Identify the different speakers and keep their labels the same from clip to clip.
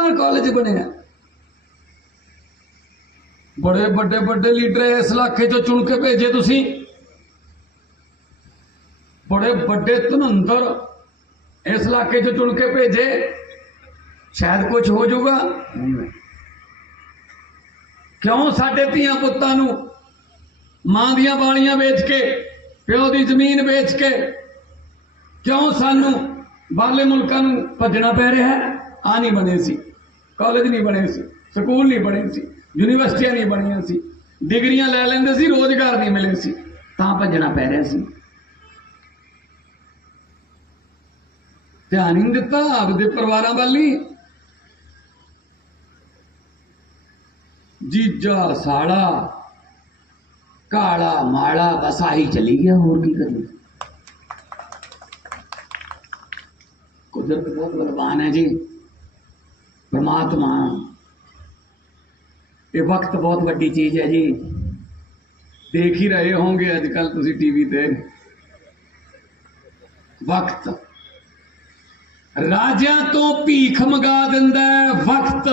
Speaker 1: ਮਹਾਨ ਕਾਲਜ ਬਣਿਆ ਬੜੇ ਵੱਡੇ ਵੱਡੇ ਲੀਡਰ ਇਸ ਇਲਾਕੇ ਚੋਂ ਚੁਣ ਕੇ ਭੇਜੇ ਤੁਸੀਂ। ਬੜੇ ਵੱਡੇ ਧਨੰਦਰ ਇਸ ਇਲਾਕੇ ਚੋਂ ਚੁਣ ਕੇ ਭੇਜੇ। ਸ਼ਾਇਦ ਕੁਝ ਹੋ ਜਾਊਗਾ। ਕਿਉਂ ਸਾਡੇ ਧੀਆਂ ਪੁੱਤਾਂ ਨੂੰ ਮਾਂ ਦੀਆਂ ਬਾਣੀਆਂ ਵੇਚ ਕੇ ਪਿਓ ਦੀ ਜ਼ਮੀਨ ਵੇਚ ਕੇ ਕਿਉਂ ਸਾਨੂੰ ਬਾਹਰਲੇ ਮੁਲਕਾਂ ਨੂੰ ਭੱਜਣਾ ਪੈ ਰਿਹਾ ਆ ਨਹੀਂ ਬਣੇ ਸੀ। ਕਾਲਜ ਨਹੀਂ ਬਣੇ ਸੀ, ਸਕੂਲ ਨਹੀਂ ਬਣੇ ਸੀ, ਯੂਨੀਵਰਸਿਟੀਆਂ ਨਹੀਂ ਬਣੀਆਂ ਸੀ, ਡਿਗਰੀਆਂ ਲੈ ਲੈਂਦੇ ਸੀ, ਰੋਜ਼ਗਾਰ ਨਹੀਂ ਮਿਲੇ ਸੀ, ਤਾਂ ਭੱਜਣਾ ਪੈ ਰਿਹਾ ਸੀ। ਧਿਆਨ ਹੀ ਨਹੀਂ ਦਿੱਤਾ, ਆਪਦੇ ਪਰਿਵਾਰਾਂ ਵੱਲ ਹੀ ਜੀਜਾ, ਸਾਲਾ, ਕਾਲਾ, ਮਾਲਾ, ਬਸ ਆਹੀ ਚਲੀ ਗਿਆ, ਹੋਰ ਕੀ ਕਰੀਏ। ਕੁਦਰਤ ਬਹੁਤ ਬਲਵਾਨ ਹੈ ਜੀ। ਪਰਮਾਤਮਾ। ਇਹ ਵਕਤ ਬਹੁਤ ਵੱਡੀ ਚੀਜ਼ ਹੈ ਜੀ। ਦੇਖ ਹੀ ਰਹੇ ਹੋਵੋਗੇ ਅੱਜ ਕੱਲ ਤੁਸੀਂ ਟੀਵੀ ਤੇ। ਵਕਤ। ਰਾਜਿਆਂ ਤੋਂ ਭੀਖ ਮੰਗਾ ਦਿੰਦਾ ਹੈ। ਵਕਤ।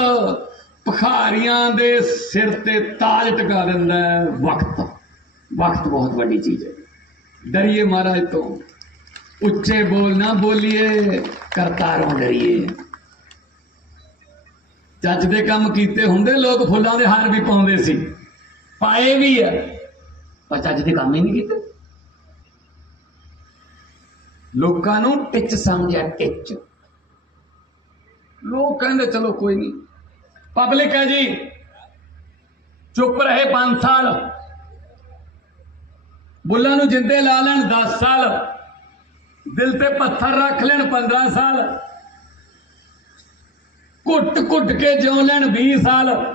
Speaker 1: ਭਖਾਰੀਆਂ ਦੇ ਸਿਰ ਤੇ ਤਾਜ ਟਿਕਾ ਦਿੰਦਾ ਹੈ। ਵਕਤ। ਵਕਤ ਬਹੁਤ ਵੱਡੀ ਚੀਜ਼ ਹੈ। ਡਰੀਏ ਮਹਾਰਾਜ ਤੋਂ। ਉੱਚੇ ਬੋਲ ਨਾ ਬੋਲੀਏ, ਕਰਤਾਰੋਂ ਡਰੀਏ। ਚੱਜ ਦੇ ਕੰਮ ਕੀਤੇ ਹੁੰਦੇ, ਲੋਕ ਫੁੱਲਾਂ ਦੇ ਹਾਰ ਵੀ ਪਾਉਂਦੇ ਸੀ। ਪਾਏ ਵੀ ਆ। ਪਰ ਚੱਜ ਦੇ ਕੰਮ ਹੀ ਨਹੀਂ ਕੀਤੇ। ਲੋਕਾਂ ਨੂੰ ਟਿੱਚ ਸਮਝਿਆ, ਟਿੱਚ। ਲੋਕ ਕਹਿੰਦੇ, ਚਲੋ ਕੋਈ ਨਹੀਂ। ਪਬਲਿਕ ਹੈ ਜੀ। ਚੁੱਪ ਰਹੇ 5 ਸਾਲ। ਬੁੱਲਾਂ ਨੂੰ ਜਿੰਦੇ ਲਾ ਲੈਣ 10 ਸਾਲ। ਦਿਲ ਤੇ ਪੱਥਰ ਰੱਖ ਲੈਣ 15 ਸਾਲ। ਘੁੱਟ ਘੁੱਟ ਕੇ ਜਿਉਂ ਲੈਣ 20 ਸਾਲ।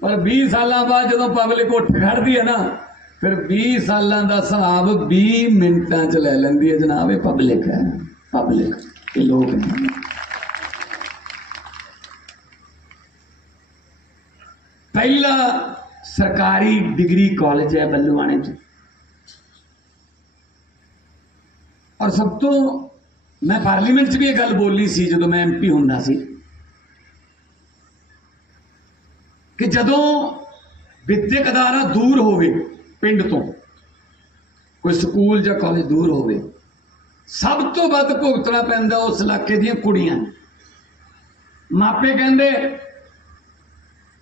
Speaker 1: ਪਰ 20 ਸਾਲਾਂ ਬਾਅਦ ਜਦੋਂ ਪਬਲਿਕ ਉੱਠ ਖੜਦੀ ਹੈ ਨਾ, ਫਿਰ 20 ਸਾਲਾਂ ਦਾ ਹਿਸਾਬ 20 ਮਿੰਟਾਂ ਚ ਲੈ ਲੈਂਦੀ ਹੈ ਜਨਾਬ, ਇਹ ਪਬਲਿਕ ਹੈ। ਪਬਲਿਕ, ਇਹ ਲੋਕ ਨੇ। ਪਹਿਲਾ ਸਰਕਾਰੀ ਡਿਗਰੀ ਕਾਲਜ ਹੈ ਬੱਲੂਆਣੇ ਚ। ਔਰ ਸਭ ਤੋਂ ਮੈਂ ਪਾਰਲੀਮੈਂਟ 'ਚ ਵੀ ਇਹ ਗੱਲ ਬੋਲੀ ਸੀ ਜਦੋਂ ਮੈਂ ਐਮਪੀ ਹੁੰਦਾ ਸੀ। ਕਿ ਜਦੋਂ ਵਿਦਿਅਕ ਅਦਾਰਾ ਦੂਰ ਹੋਵੇ ਪਿੰਡ ਤੋਂ, ਕੋਈ ਸਕੂਲ ਜਾਂ ਕਾਲਜ ਦੂਰ ਹੋਵੇ, ਸਭ ਤੋਂ ਵੱਧ ਭੁਗਤਣਾ ਪੈਂਦਾ ਉਸ ਇਲਾਕੇ ਦੀਆਂ ਕੁੜੀਆਂ ਮਾਪੇ ਕਹਿੰਦੇ,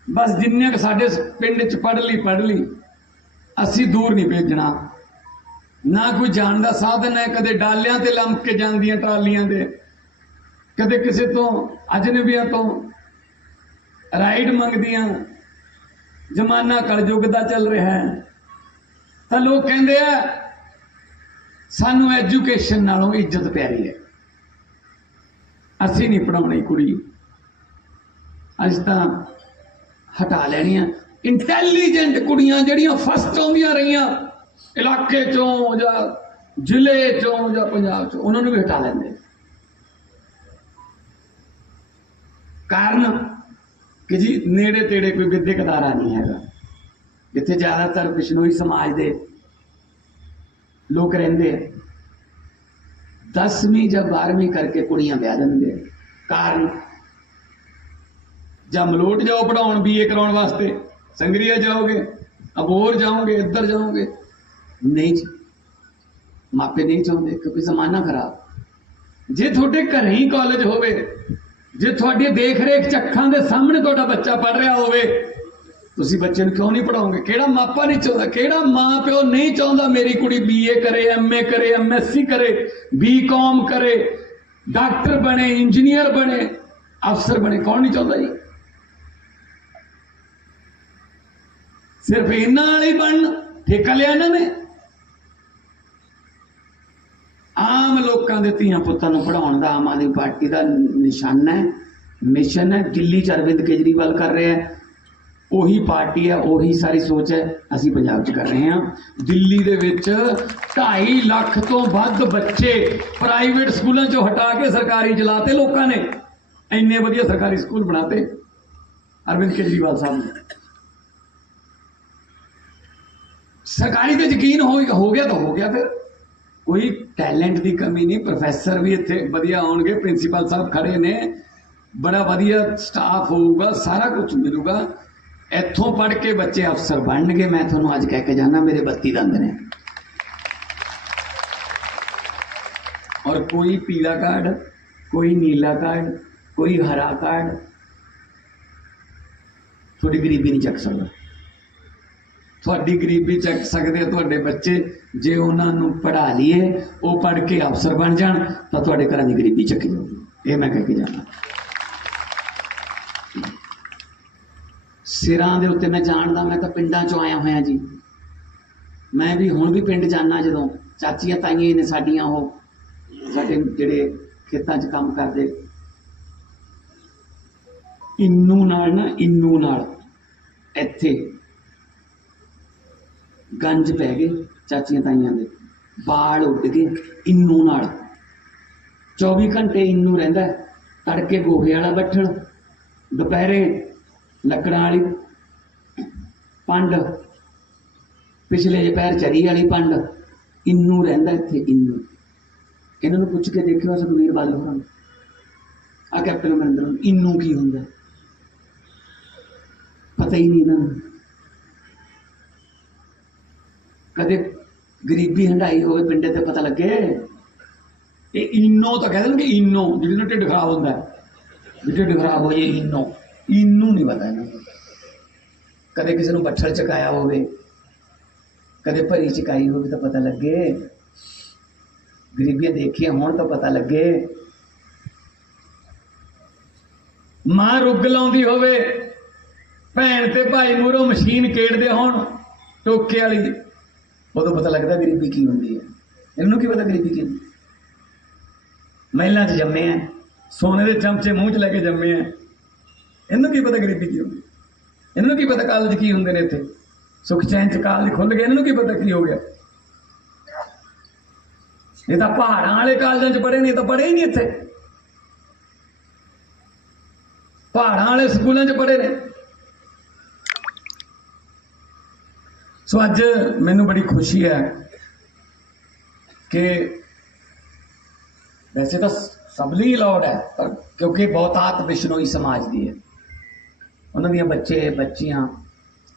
Speaker 1: ਬਸ ਜਿੰਨੇ ਕੁ ਸਾਡੇ ਪਿੰਡ 'ਚ ਪੜ੍ਹ ਲਈ ਪੜ੍ਹ ਲਈ, ਅਸੀਂ ਦੂਰ ਨਹੀਂ ਭੇਜਣਾ। ਨਾ ਕੋਈ ਜਾਣ ਦਾ ਸਾਧਨ ਹੈ, ਕਦੇ ਡਾਲਿਆਂ ਤੇ ਲੰਮ ਕੇ ਜਾਂਦੀਆਂ ਟਰਾਲੀਆਂ ਦੇ, ਕਦੇ ਕਿਸੇ ਤੋਂ ਅਜਨਬੀਆਂ ਤੋਂ ਰਾਈਡ ਮੰਗਦੀਆਂ। ਜ਼ਮਾਨਾ ਕਲਯੁੱਗ ਦਾ ਚੱਲ ਰਿਹਾ ਹੈ। ਤਾਂ ਲੋਕ ਕਹਿੰਦੇ ਆ, ਸਾਨੂੰ ਐਜੂਕੇਸ਼ਨ ਨਾਲੋਂ ਇੱਜ਼ਤ ਪਿਆਰੀ ਹੈ। ਅਸੀਂ ਨਹੀਂ ਪੜਾਉਣੀ ਕੁੜੀ। ਅੱਜ ਤਾਂ ਹਟਾ ਲੈਣੀਆਂ। ਇੰਟੈਲੀਜੈਂਟ ਕੁੜੀਆਂ ਜਿਹੜੀਆਂ ਫਸਟ ਆਉਂਦੀਆਂ ਰਹੀਆਂ, ਇਲਾਕੇ ਚੋਂ ਜਾਂ ਜ਼ਿਲ੍ਹੇ ਚੋਂ ਜਾਂ ਪੰਜਾਬ ਚੋਂ, ਉਹਨਾਂ ਨੂੰ ਵੀ ਹਟਾ ਲੈਂਦੇ। ਕਾਰਨ ਕਿ ਜੀ ਨੇੜੇ ਤੇੜੇ ਕੋਈ ਵਿਦਿਅਕ ਅਦਾਰਾ ਨਹੀਂ ਹੈਗਾ। ਇੱਥੇ ਜ਼ਿਆਦਾਤਰ ਬਿਸ਼ਨੋਈ ਸਮਾਜ ਦੇ ਲੋਕ ਰਹਿੰਦੇ ਆ। 10ਵੀਂ ਜਾਂ 12ਵੀਂ ਕਰਕੇ ਕੁੜੀਆਂ ਵਿਆਹ ਦਿੰਦੇ ਆ। ਕਾਰਨ? ਜਾਂ ਮਲੋਟ ਜਾਓ ਪੜਾਉਣ ਬੀਏ ਕਰਾਉਣ ਵਾਸਤੇ, ਸੰਗਰੀਆ ਜਾਓਗੇ ਅਬੋਰ ਜਾਓਗੇ, ਇੱਧਰ ਜਾਓਗੇ। ਨਹੀਂ ਮਾਪੇ ਨਹੀਂ ਚਾਹੁੰਦੇ, ਕਿਉਂਕਿ ਜ਼ਮਾਨਾ ਖਰਾਬ। ਜੇ ਤੁਹਾਡੇ ਘਰੇ ਹੀ ਕਾਲਜ ਹੋਵੇ ਜੇ ਤੁਹਾਡੀ ਦੇਖ ਰੇਖ ਚੱਖਾਂ ਦੇ ਸਾਹਮਣੇ ਤੁਹਾਡਾ ਬੱਚਾ ਪੜ ਰਿਹਾ ਹੋਵੇ, ਤੁਸੀਂ ਬੱਚੇ ਨੂੰ ਕਿਉਂ ਨਹੀਂ ਪੜਾਓਗੇ ਕਿਹੜਾ ਮਾਪਾ ਨਹੀਂ ਚਾਹੁੰਦਾ? ਕਿਹੜਾ ਮਾਂ ਪਿਓ ਨਹੀਂ ਚਾਹੁੰਦਾ ਮੇਰੀ ਕੁੜੀ ਬੀਏ ਕਰੇ ਐਮਏ ਕਰੇ ਐਮਐਸਸੀ ਕਰੇ ਬੀਕਾਮ ਕਰੇ, ਡਾਕਟਰ ਬਣੇ, ਇੰਜੀਨੀਅਰ ਬਣੇ, ਅਫਸਰ ਬਣੇ, ਕੌਣ ਨਹੀਂ ਚਾਹੁੰਦਾ ਜੀ? ਸਿਰਫ ਇਹਨਾਂ ਵਾਲੇ ਬਣ ਠੇਕਾ ਲਿਆ ਇਹਨਾਂ ਨੇ। ਆਮ ਲੋਕਾਂ ਦੇ ਧੀਆਂ ਪੁੱਤਾਂ ਨੂੰ ਪੜਾਉਣ ਦਾ ਆਮ ਆਦਮੀ ਪਾਰਟੀ ਦਾ ਨਿਸ਼ਾਨਾ ਹੈ, ਮਿਸ਼ਨ ਹੈ ਦਿੱਲੀ ਚ ਅਰਵਿੰਦ ਕੇਜਰੀਵਾਲ ਕਰ ਰਿਹਾ ਹੈ। ਉਹੀ ਪਾਰਟੀ ਹੈ, ਉਹੀ ਸਾਰੀ ਸੋਚ ਹੈ, ਅਸੀਂ ਪੰਜਾਬ 'ਚ ਕਰ ਰਹੇ ਹਾਂ। ਦਿੱਲੀ ਦੇ ਵਿੱਚ 2.5 ਲੱਖ ਤੋਂ ਵੱਧ ਬੱਚੇ ਪ੍ਰਾਈਵੇਟ ਸਕੂਲਾਂ 'ਚੋਂ ਹਟਾ ਕੇ ਸਰਕਾਰੀ ਚਲਾਤੇ ਲੋਕਾਂ ਨੇ। ਇੰਨੇ ਵਧੀਆ ਸਰਕਾਰੀ ਸਕੂਲ ਬਣਾਤੇ, ਅਰਵਿੰਦ ਕੇਜਰੀਵਾਲ ਸਾਹਿਬ ਨੇ। ਸਰਕਾਰੀ ਤੇ ਯਕੀਨ ਹੋ ਹੋ ਗਿਆ ਤਾਂ ਹੋ ਗਿਆ ਫਿਰ। ਕੋਈ ਟੈਲੈਂਟ ਦੀ ਕਮੀ ਨਹੀਂ ਪ੍ਰੋਫੈਸਰ ਵੀ ਇੱਥੇ ਵਧੀਆ ਆਉਣਗੇ ਪ੍ਰਿੰਸੀਪਲ ਸਾਹਿਬ ਖੜੇ ਨੇ, ਬੜਾ ਵਧੀਆ ਸਟਾਫ ਹੋਊਗਾ, ਸਾਰਾ ਕੁਝ ਮਿਲੂਗਾ। ਇੱਥੋਂ ਪੜ੍ਹ ਕੇ ਬੱਚੇ ਅਫਸਰ ਬਣਨਗੇ, ਮੈਂ ਤੁਹਾਨੂੰ ਅੱਜ ਕਹਿ ਕੇ ਜਾਣਾ ਮੇਰੇ 32 ਦੰਦ ਨੇ। ਔਰ ਕੋਈ ਪੀਲਾ ਕਾਰਡ, ਕੋਈ ਨੀਲਾ ਕਾਰਡ, ਕੋਈ ਹਰਾ ਕਾਰਡ, ਤੁਹਾਡੀ ਗਰੀਬੀ ਨਹੀਂ ਚੱਕ ਸਕਦਾ। ਤੁਹਾਡੀ ਗਰੀਬੀ ਚੱਕ ਸਕਦੇ ਆ ਤੁਹਾਡੇ ਬੱਚੇ। ਜੇ ਉਹਨਾਂ ਨੂੰ ਪੜ੍ਹਾ ਲਈਏ, ਉਹ ਪੜ੍ਹ ਕੇ ਅਫਸਰ ਬਣ ਜਾਣ, ਤਾਂ ਤੁਹਾਡੇ ਘਰਾਂ ਦੀ ਗਰੀਬੀ ਚੱਕੀ ਜਾਊਗੀ। ਇਹ ਮੈਂ ਕਹਿ ਕੇ ਜਾਂਦਾ। ਸਿਰਾਂ ਦੇ ਉੱਤੇ ਮੈਂ ਜਾਣਦਾ, ਮੈਂ ਤਾਂ ਪਿੰਡਾਂ ਚੋਂ ਆਇਆ ਹੋਇਆ ਜੀ। ਮੈਂ ਵੀ ਹੁਣ ਵੀ ਪਿੰਡ ਜਾਣਾ ਜਦੋਂ, ਚਾਚੀਆਂ ਤਾਈਆਂ ਨੇ ਸਾਡੀਆਂ ਉਹ, ਸਾਡੇ ਜਿਹੜੇ ਖੇਤਾਂ 'ਚ ਕੰਮ ਕਰਦੇ। ਇੰਨੂ ਨਾਲ ਨਾ, ਇੰਨੂ ਨਾਲ, ਇੱਥੇ ਗੰਜ ਪੈ ਗਏ ਚਾਚੀਆਂ ਤਾਈਆਂ ਦੇ। ਬਾਲ ਉੱਡ ਗਏ ਇੰਨੂ ਨਾਲ। 24 ਘੰਟੇ ਇੰਨੂ ਰਹਿੰਦਾ ਤੜਕੇ ਗੋਹੇ ਵਾਲਾ ਬੱਠਲ ਦੁਪਹਿਰੇ ਲੱਕੜਾਂ ਵਾਲੀ ਪੰਡ, ਪਿਛਲੇ ਜੇ ਪੈਰ ਚਰੀ ਵਾਲੀ ਪੰਡ, ਇੰਨੂ ਰਹਿੰਦਾ ਇੱਥੇ ਇੰਨੂ। ਇਹਨਾਂ ਨੂੰ ਪੁੱਛ ਕੇ ਦੇਖਿਓ ਸੁਖਵੀਰ ਬਾਦਲ ਹੋਰਾਂ ਨੂੰ। ਆ ਕੈਪਟਨ ਅਮਰਿੰਦਰ ਨੂੰ ਇੰਨੂ ਕੀ ਹੁੰਦਾ ਪਤਾ ਹੀ ਨਹੀਂ ਇਹਨਾਂ ਨੂੰ। ਕਦੇ ਗਰੀਬੀ ਹੰਡਾਈ ਹੋਵੇ, ਪਿੰਡੇ ਤੇ ਪਤਾ ਲੱਗੇ। ਇਹ ਇਨੋ ਤਾਂ ਕਹਿੰਦੇ ਨੇ ਕਿ ਇਨੋ, ਜਿਹਦੇ ਨਾਲ ਢਿੱਡ ਖਰਾਬ ਹੁੰਦਾ ਵੀ ਢਿੱਡ ਖਰਾਬ ਹੋ ਜੇ ਇਨੋ। ਇਨੂ ਨਹੀਂ ਪਤਾ ਇਹਨਾਂ ਨੂੰ। ਕਦੇ ਕਿਸੇ ਨੂੰ ਬੱਠਲ ਚਕਾਇਆ ਹੋਵੇ, ਕਦੇ ਭਰੀ ਚਕਾਈ ਹੋਵੇ ਤਾਂ ਪਤਾ ਲੱਗੇ। ਗਰੀਬੀਆਂ ਦੇਖੀਆਂ ਹੋਣ ਤਾਂ ਪਤਾ ਲੱਗੇ। ਮਾਂ ਰੁੱਗ ਲਾਉਂਦੀ ਹੋਵੇ, ਭੈਣ ਤੇ ਭਾਈ ਮੂਰੋਂ ਮਸ਼ੀਨ ਕੇੜਦੇ ਹੋਣ, ਟੋਕੇ ਵਾਲੀ ਉਦੋਂ ਪਤਾ ਲੱਗਦਾ ਗਰੀਬੀ ਕੀ ਹੁੰਦੀ ਹੈ। ਇਹਨੂੰ ਕੀ ਪਤਾ ਗਰੀਬੀ ਕੀ ਹੁੰਦੀ ਮਹਿਲਾਂ 'ਚ ਜੰਮੇ ਆ, ਸੋਨੇ ਦੇ ਚਮਚੇ ਮੂੰਹ 'ਚ ਲੈ ਕੇ ਜੰਮੇ ਆ। ਇਹਨੂੰ ਕੀ ਪਤਾ ਗਰੀਬੀ ਕੀ ਹੁੰਦੀ? ਇਹਨੂੰ ਕੀ ਪਤਾ ਕਾਲਜ ਕੀ ਹੁੰਦੇ ਨੇ ਇੱਥੇ? ਸੁਖ ਚੈਨ 'ਚ ਕਾਲਜ ਖੁੱਲ ਗਏ ਇਹਨੂੰ ਕੀ ਪਤਾ ਕੀ ਹੋ ਗਿਆ? ਇਹ ਤਾਂ ਪਹਾੜਾਂ ਵਾਲੇ ਕਾਲਜਾਂ 'ਚ ਪੜ੍ਹੇ ਨਹੀਂ ਤਾਂ ਪੜ੍ਹੇ ਹੀ ਨਹੀਂ ਇੱਥੇ। ਪਹਾੜਾਂ ਵਾਲੇ ਸਕੂਲਾਂ 'ਚ ਪੜ੍ਹੇ ਨੇ। ਸੋ ਅੱਜ ਮੈਨੂੰ ਬੜੀ ਖੁਸ਼ੀ ਹੈ ਕਿ ਵੈਸੇ ਤਾਂ ਸਭ ਲਈ ਅਲਾਉਡ ਹੈ ਪਰ ਕਿਉਂਕਿ ਬਹੁਤਾਤ ਬਿਸ਼ਨੋਈ ਸਮਾਜ ਦੀ ਹੈ। ਉਹਨਾਂ ਦੀਆਂ ਬੱਚੇ ਬੱਚੀਆਂ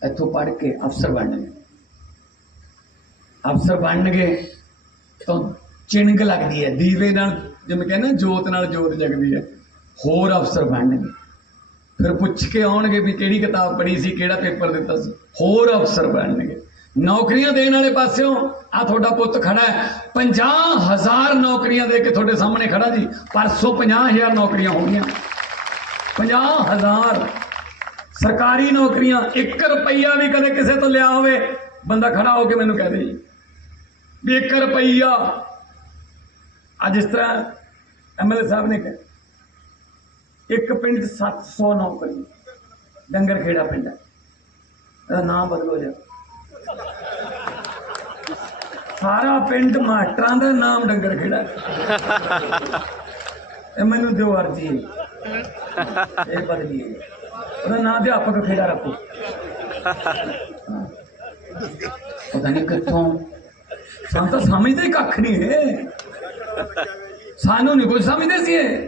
Speaker 1: ਇੱਥੋਂ ਪੜ੍ਹ ਕੇ ਅਫਸਰ ਬਣਨਗੇ ਅਫਸਰ ਬਣਨਗੇ ਤਾਂ ਚਿੰਗ ਲੱਗਦੀ ਹੈ ਦੀਵੇ ਨਾਲ ਜਿਵੇਂ ਕਹਿੰਦੇ ਨਾ, ਜੋਤ ਨਾਲ ਜੋਤ ਜਗਦੀ ਹੈ ਹੋਰ ਅਫਸਰ ਬਣਨਗੇ ਫਿਰ ਪੁੱਛ ਕੇ ਆਉਣਗੇ ਵੀ ਕਿਹੜੀ ਕਿਤਾਬ ਪੜ੍ਹੀ ਸੀ, ਕਿਹੜਾ ਪੇਪਰ ਦਿੱਤਾ ਸੀ। ਹੋਰ ਅਫਸਰ ਬਣਨਗੇ ਨੌਕਰੀਆਂ ਦੇਣ ਵਾਲੇ ਪਾਸਿਓਂ ਆ ਤੁਹਾਡਾ ਪੁੱਤ ਖੜਾ ਹੈ। 50000 ਨੌਕਰੀਆਂ ਦੇ ਕੇ ਤੁਹਾਡੇ ਸਾਹਮਣੇ ਖੜਾ ਜੀ, ਪਰਸੋਂ 50000 ਨੌਕਰੀਆਂ ਹੋਣਗੀਆਂ। 50000 ਸਰਕਾਰੀ ਨੌਕਰੀਆਂ 1 ਰੁਪਈਆ ਵੀ ਕਦੇ ਕਿਸੇ ਤੋਂ ਲਿਆ ਹੋਵੇ, ਬੰਦਾ ਖੜਾ ਹੋ ਕੇ ਮੈਨੂੰ ਕਹਿ ਦੇ ਜੀ। ਵੀ 1 ਰੁਪਈਆ। ਅੱਜ ਇਸ ਤਰ੍ਹਾਂ ਐਮਐਲਏ ਸਾਹਿਬ ਨੇ ਕਿਹਾ ਇੱਕ ਪਿੰਡ 'ਚ 700 ਨੌਕਰੀ। ਡੰਗਰ ਖੇੜਾ ਪਿੰਡ ਹੈ। ਇਹਦਾ ਨਾਮ ਬਦਲੋ ਜਾ ਸਾਰਾ ਪਿੰਡ ਮਾਸਟਰਾਂ ਦਾ ਨਾਮ ਡੰਗਰ ਖੇੜਾ ਇਹ ਮੈਨੂੰ ਦਿਓ ਅਰਜੀ ਇਹ ਬਦਲੀਏ ਉਹਦਾ ਨਾਮ ਅਧਿਆਪਕ ਖੇੜਾ ਰੱਖੋ। ਪਤਾ ਨਹੀਂ ਕਿੱਥੋਂ। ਸਾਨੂੰ ਤਾਂ ਸਮਝਦੇ ਹੀ ਕੱਖ ਨਹੀਂ ਹੈ ਸਾਨੂੰ ਨਹੀਂ ਕੁਝ ਸਮਝਦੇ ਸੀ ਇਹ।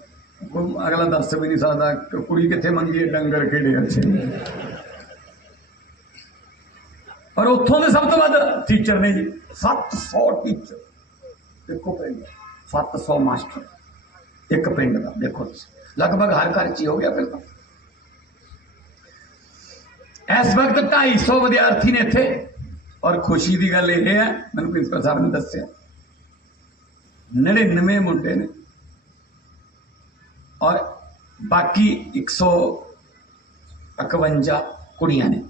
Speaker 1: ਅਗਲਾ ਦੱਸ ਵੀ ਨਹੀਂ ਸਕਦਾ ਕੁੜੀ ਕਿੱਥੇ ਮੰਗੀ ਡੰਗਰ ਖੇਡੇ ਅੱਛੇ ਪਰ ਉੱਥੋਂ ਦੇ ਸਭ ਤੋਂ ਵੱਧ ਟੀਚਰ ਨੇ ਜੀ 700 ਟੀਚਰ ਦੇਖੋ ਪਿੰਡ 700 ਮਾਸਟਰ। ਇੱਕ ਪਿੰਡ ਦਾ, ਦੇਖੋ ਤੁਸੀਂ। ਲਗਭਗ ਹਰ ਘਰ 'ਚ ਹੀ ਹੋ ਗਿਆ ਫਿਰ ਤਾਂ। ਇਸ ਵਕਤ 250 ਵਿਦਿਆਰਥੀ ਨੇ ਇੱਥੇ। ਔਰ ਖੁਸ਼ੀ ਦੀ ਗੱਲ ਇਹ ਹੈ, ਮੈਨੂੰ ਪ੍ਰਿੰਸੀਪਲ ਸਾਹਿਬ ਨੇ ਦੱਸਿਆ 99 ਮੁੰਡੇ ਨੇ। ਔਰ ਬਾਕੀ 151 ਕੁੜੀਆਂ ਨੇ।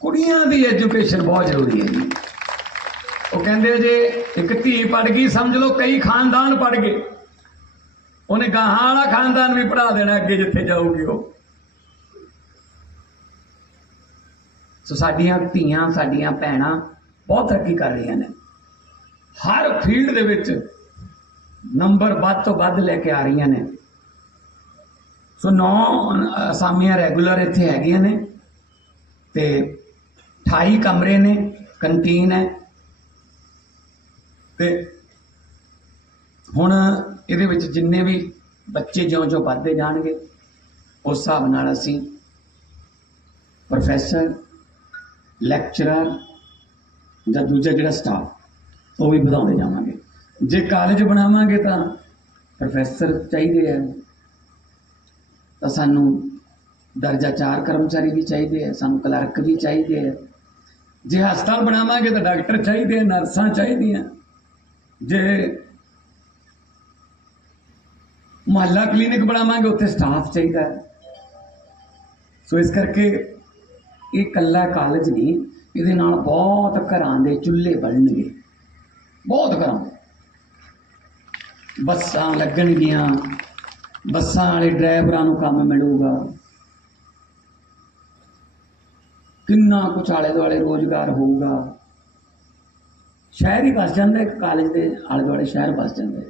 Speaker 1: ਕੁੜੀਆਂ ਦੀ ਐਜੂਕੇਸ਼ਨ ਬਹੁਤ ਜ਼ਰੂਰੀ ਹੈ ਜੀ। ਉਹ ਕਹਿੰਦੇ ਜੇ ਇੱਕ ਧੀ ਪੜ ਗਈ, ਸਮਝ ਲਓ ਕਈ ਖਾਨਦਾਨ ਪੜ ਗਏ। ਉਹਨੇ ਗਾਹਾਂ ਵਾਲਾ ਖਾਨਦਾਨ ਵੀ ਪੜਾ ਦੇਣਾ ਅੱਗੇ ਜਿੱਥੇ ਜਾਊਗੀ ਉਹ। ਸੋ ਸਾਡੀਆਂ ਧੀਆਂ, ਸਾਡੀਆਂ ਭੈਣਾਂ ਬਹੁਤ ਤਰੱਕੀ ਕਰ ਰਹੀਆਂ ਨੇ। ਹਰ ਫੀਲਡ ਦੇ ਵਿੱਚ ਨੰਬਰ ਵੱਧ ਤੋਂ ਵੱਧ ਲੈ ਕੇ ਆ ਰਹੀਆਂ ਨੇ। ਸੋ ਨੌ ਅਸਾਮੀਆਂ ਰੈਗੂਲਰ ਇੱਥੇ ਹੈਗੀਆਂ ਨੇ ਤੇ 28 ਕਮਰੇ ਨੇ ਕੰਟੀਨ ਹੈ। ਤੇ ਹੁਣ ਇਹਦੇ ਵਿੱਚ ਜਿੰਨੇ ਵੀ ਬੱਚੇ ਜਿਉਂ-ਜਿਉਂ ਵੱਧਦੇ ਜਾਣਗੇ, ਉਸ ਹਿਸਾਬ ਨਾਲ ਅਸੀਂ ਪ੍ਰੋਫੈਸਰ ਲੈਕਚਰਰ ਜਾਂ ਦੂਜਾ ਜਿਹੜਾ ਸਟਾਫ ਉਹ ਵੀ ਵਧਾਉਂਦੇ ਜਾਵਾਂਗੇ। ਜੇ ਕਾਲਜ ਬਣਾਵਾਂਗੇ ਤਾਂ ਪ੍ਰੋਫੈਸਰ ਚਾਹੀਦੇ ਆ। ਤਾਂ ਸਾਨੂੰ ਦਰਜਾ 4 ਕਰਮਚਾਰੀ ਵੀ ਚਾਹੀਦੇ ਆ, ਸਾਨੂੰ ਕਲਰਕ ਵੀ ਚਾਹੀਦੇ ਆ। ਜੇ ਹਸਪਤਾਲ ਬਣਾਵਾਂਗੇ ਤਾਂ ਡਾਕਟਰ ਚਾਹੀਦੇ ਆ, ਨਰਸਾਂ ਚਾਹੀਦੀਆਂ। ਜੇ ਮੁਹੱਲਾ ਕਲੀਨਿਕ ਬਣਾਵਾਂਗੇ, ਉੱਥੇ ਸਟਾਫ ਚਾਹੀਦਾ ਸੋ ਇਸ ਕਰਕੇ ਇਹ ਕੱਲਾ ਕਾਲਜ ਨਹੀਂ, ਇਹਦੇ ਨਾਲ ਬਹੁਤ ਘਰਾਂ ਦੇ ਚੁੱਲ੍ਹੇ ਬਣਨਗੇ ਬਹੁਤ ਘਰਾਂ ਦੇ। ਬੱਸਾਂ ਲੱਗਣਗੀਆਂ। ਬੱਸਾਂ ਵਾਲੇ ਡਰਾਈਵਰਾਂ ਨੂੰ ਕੰਮ ਮਿਲੂਗਾ। ਕਿੰਨਾ ਕੁਛ ਆਲੇ ਦੁਆਲੇ ਰੋਜ਼ਗਾਰ ਹੋਊਗਾ। ਸ਼ਹਿਰ ਹੀ ਵਸ ਜਾਂਦਾ ਹੈ ਕਾਲਜ ਦੇ ਆਲੇ ਦੁਆਲੇ ਸ਼ਹਿਰ ਵਸ ਜਾਂਦਾ।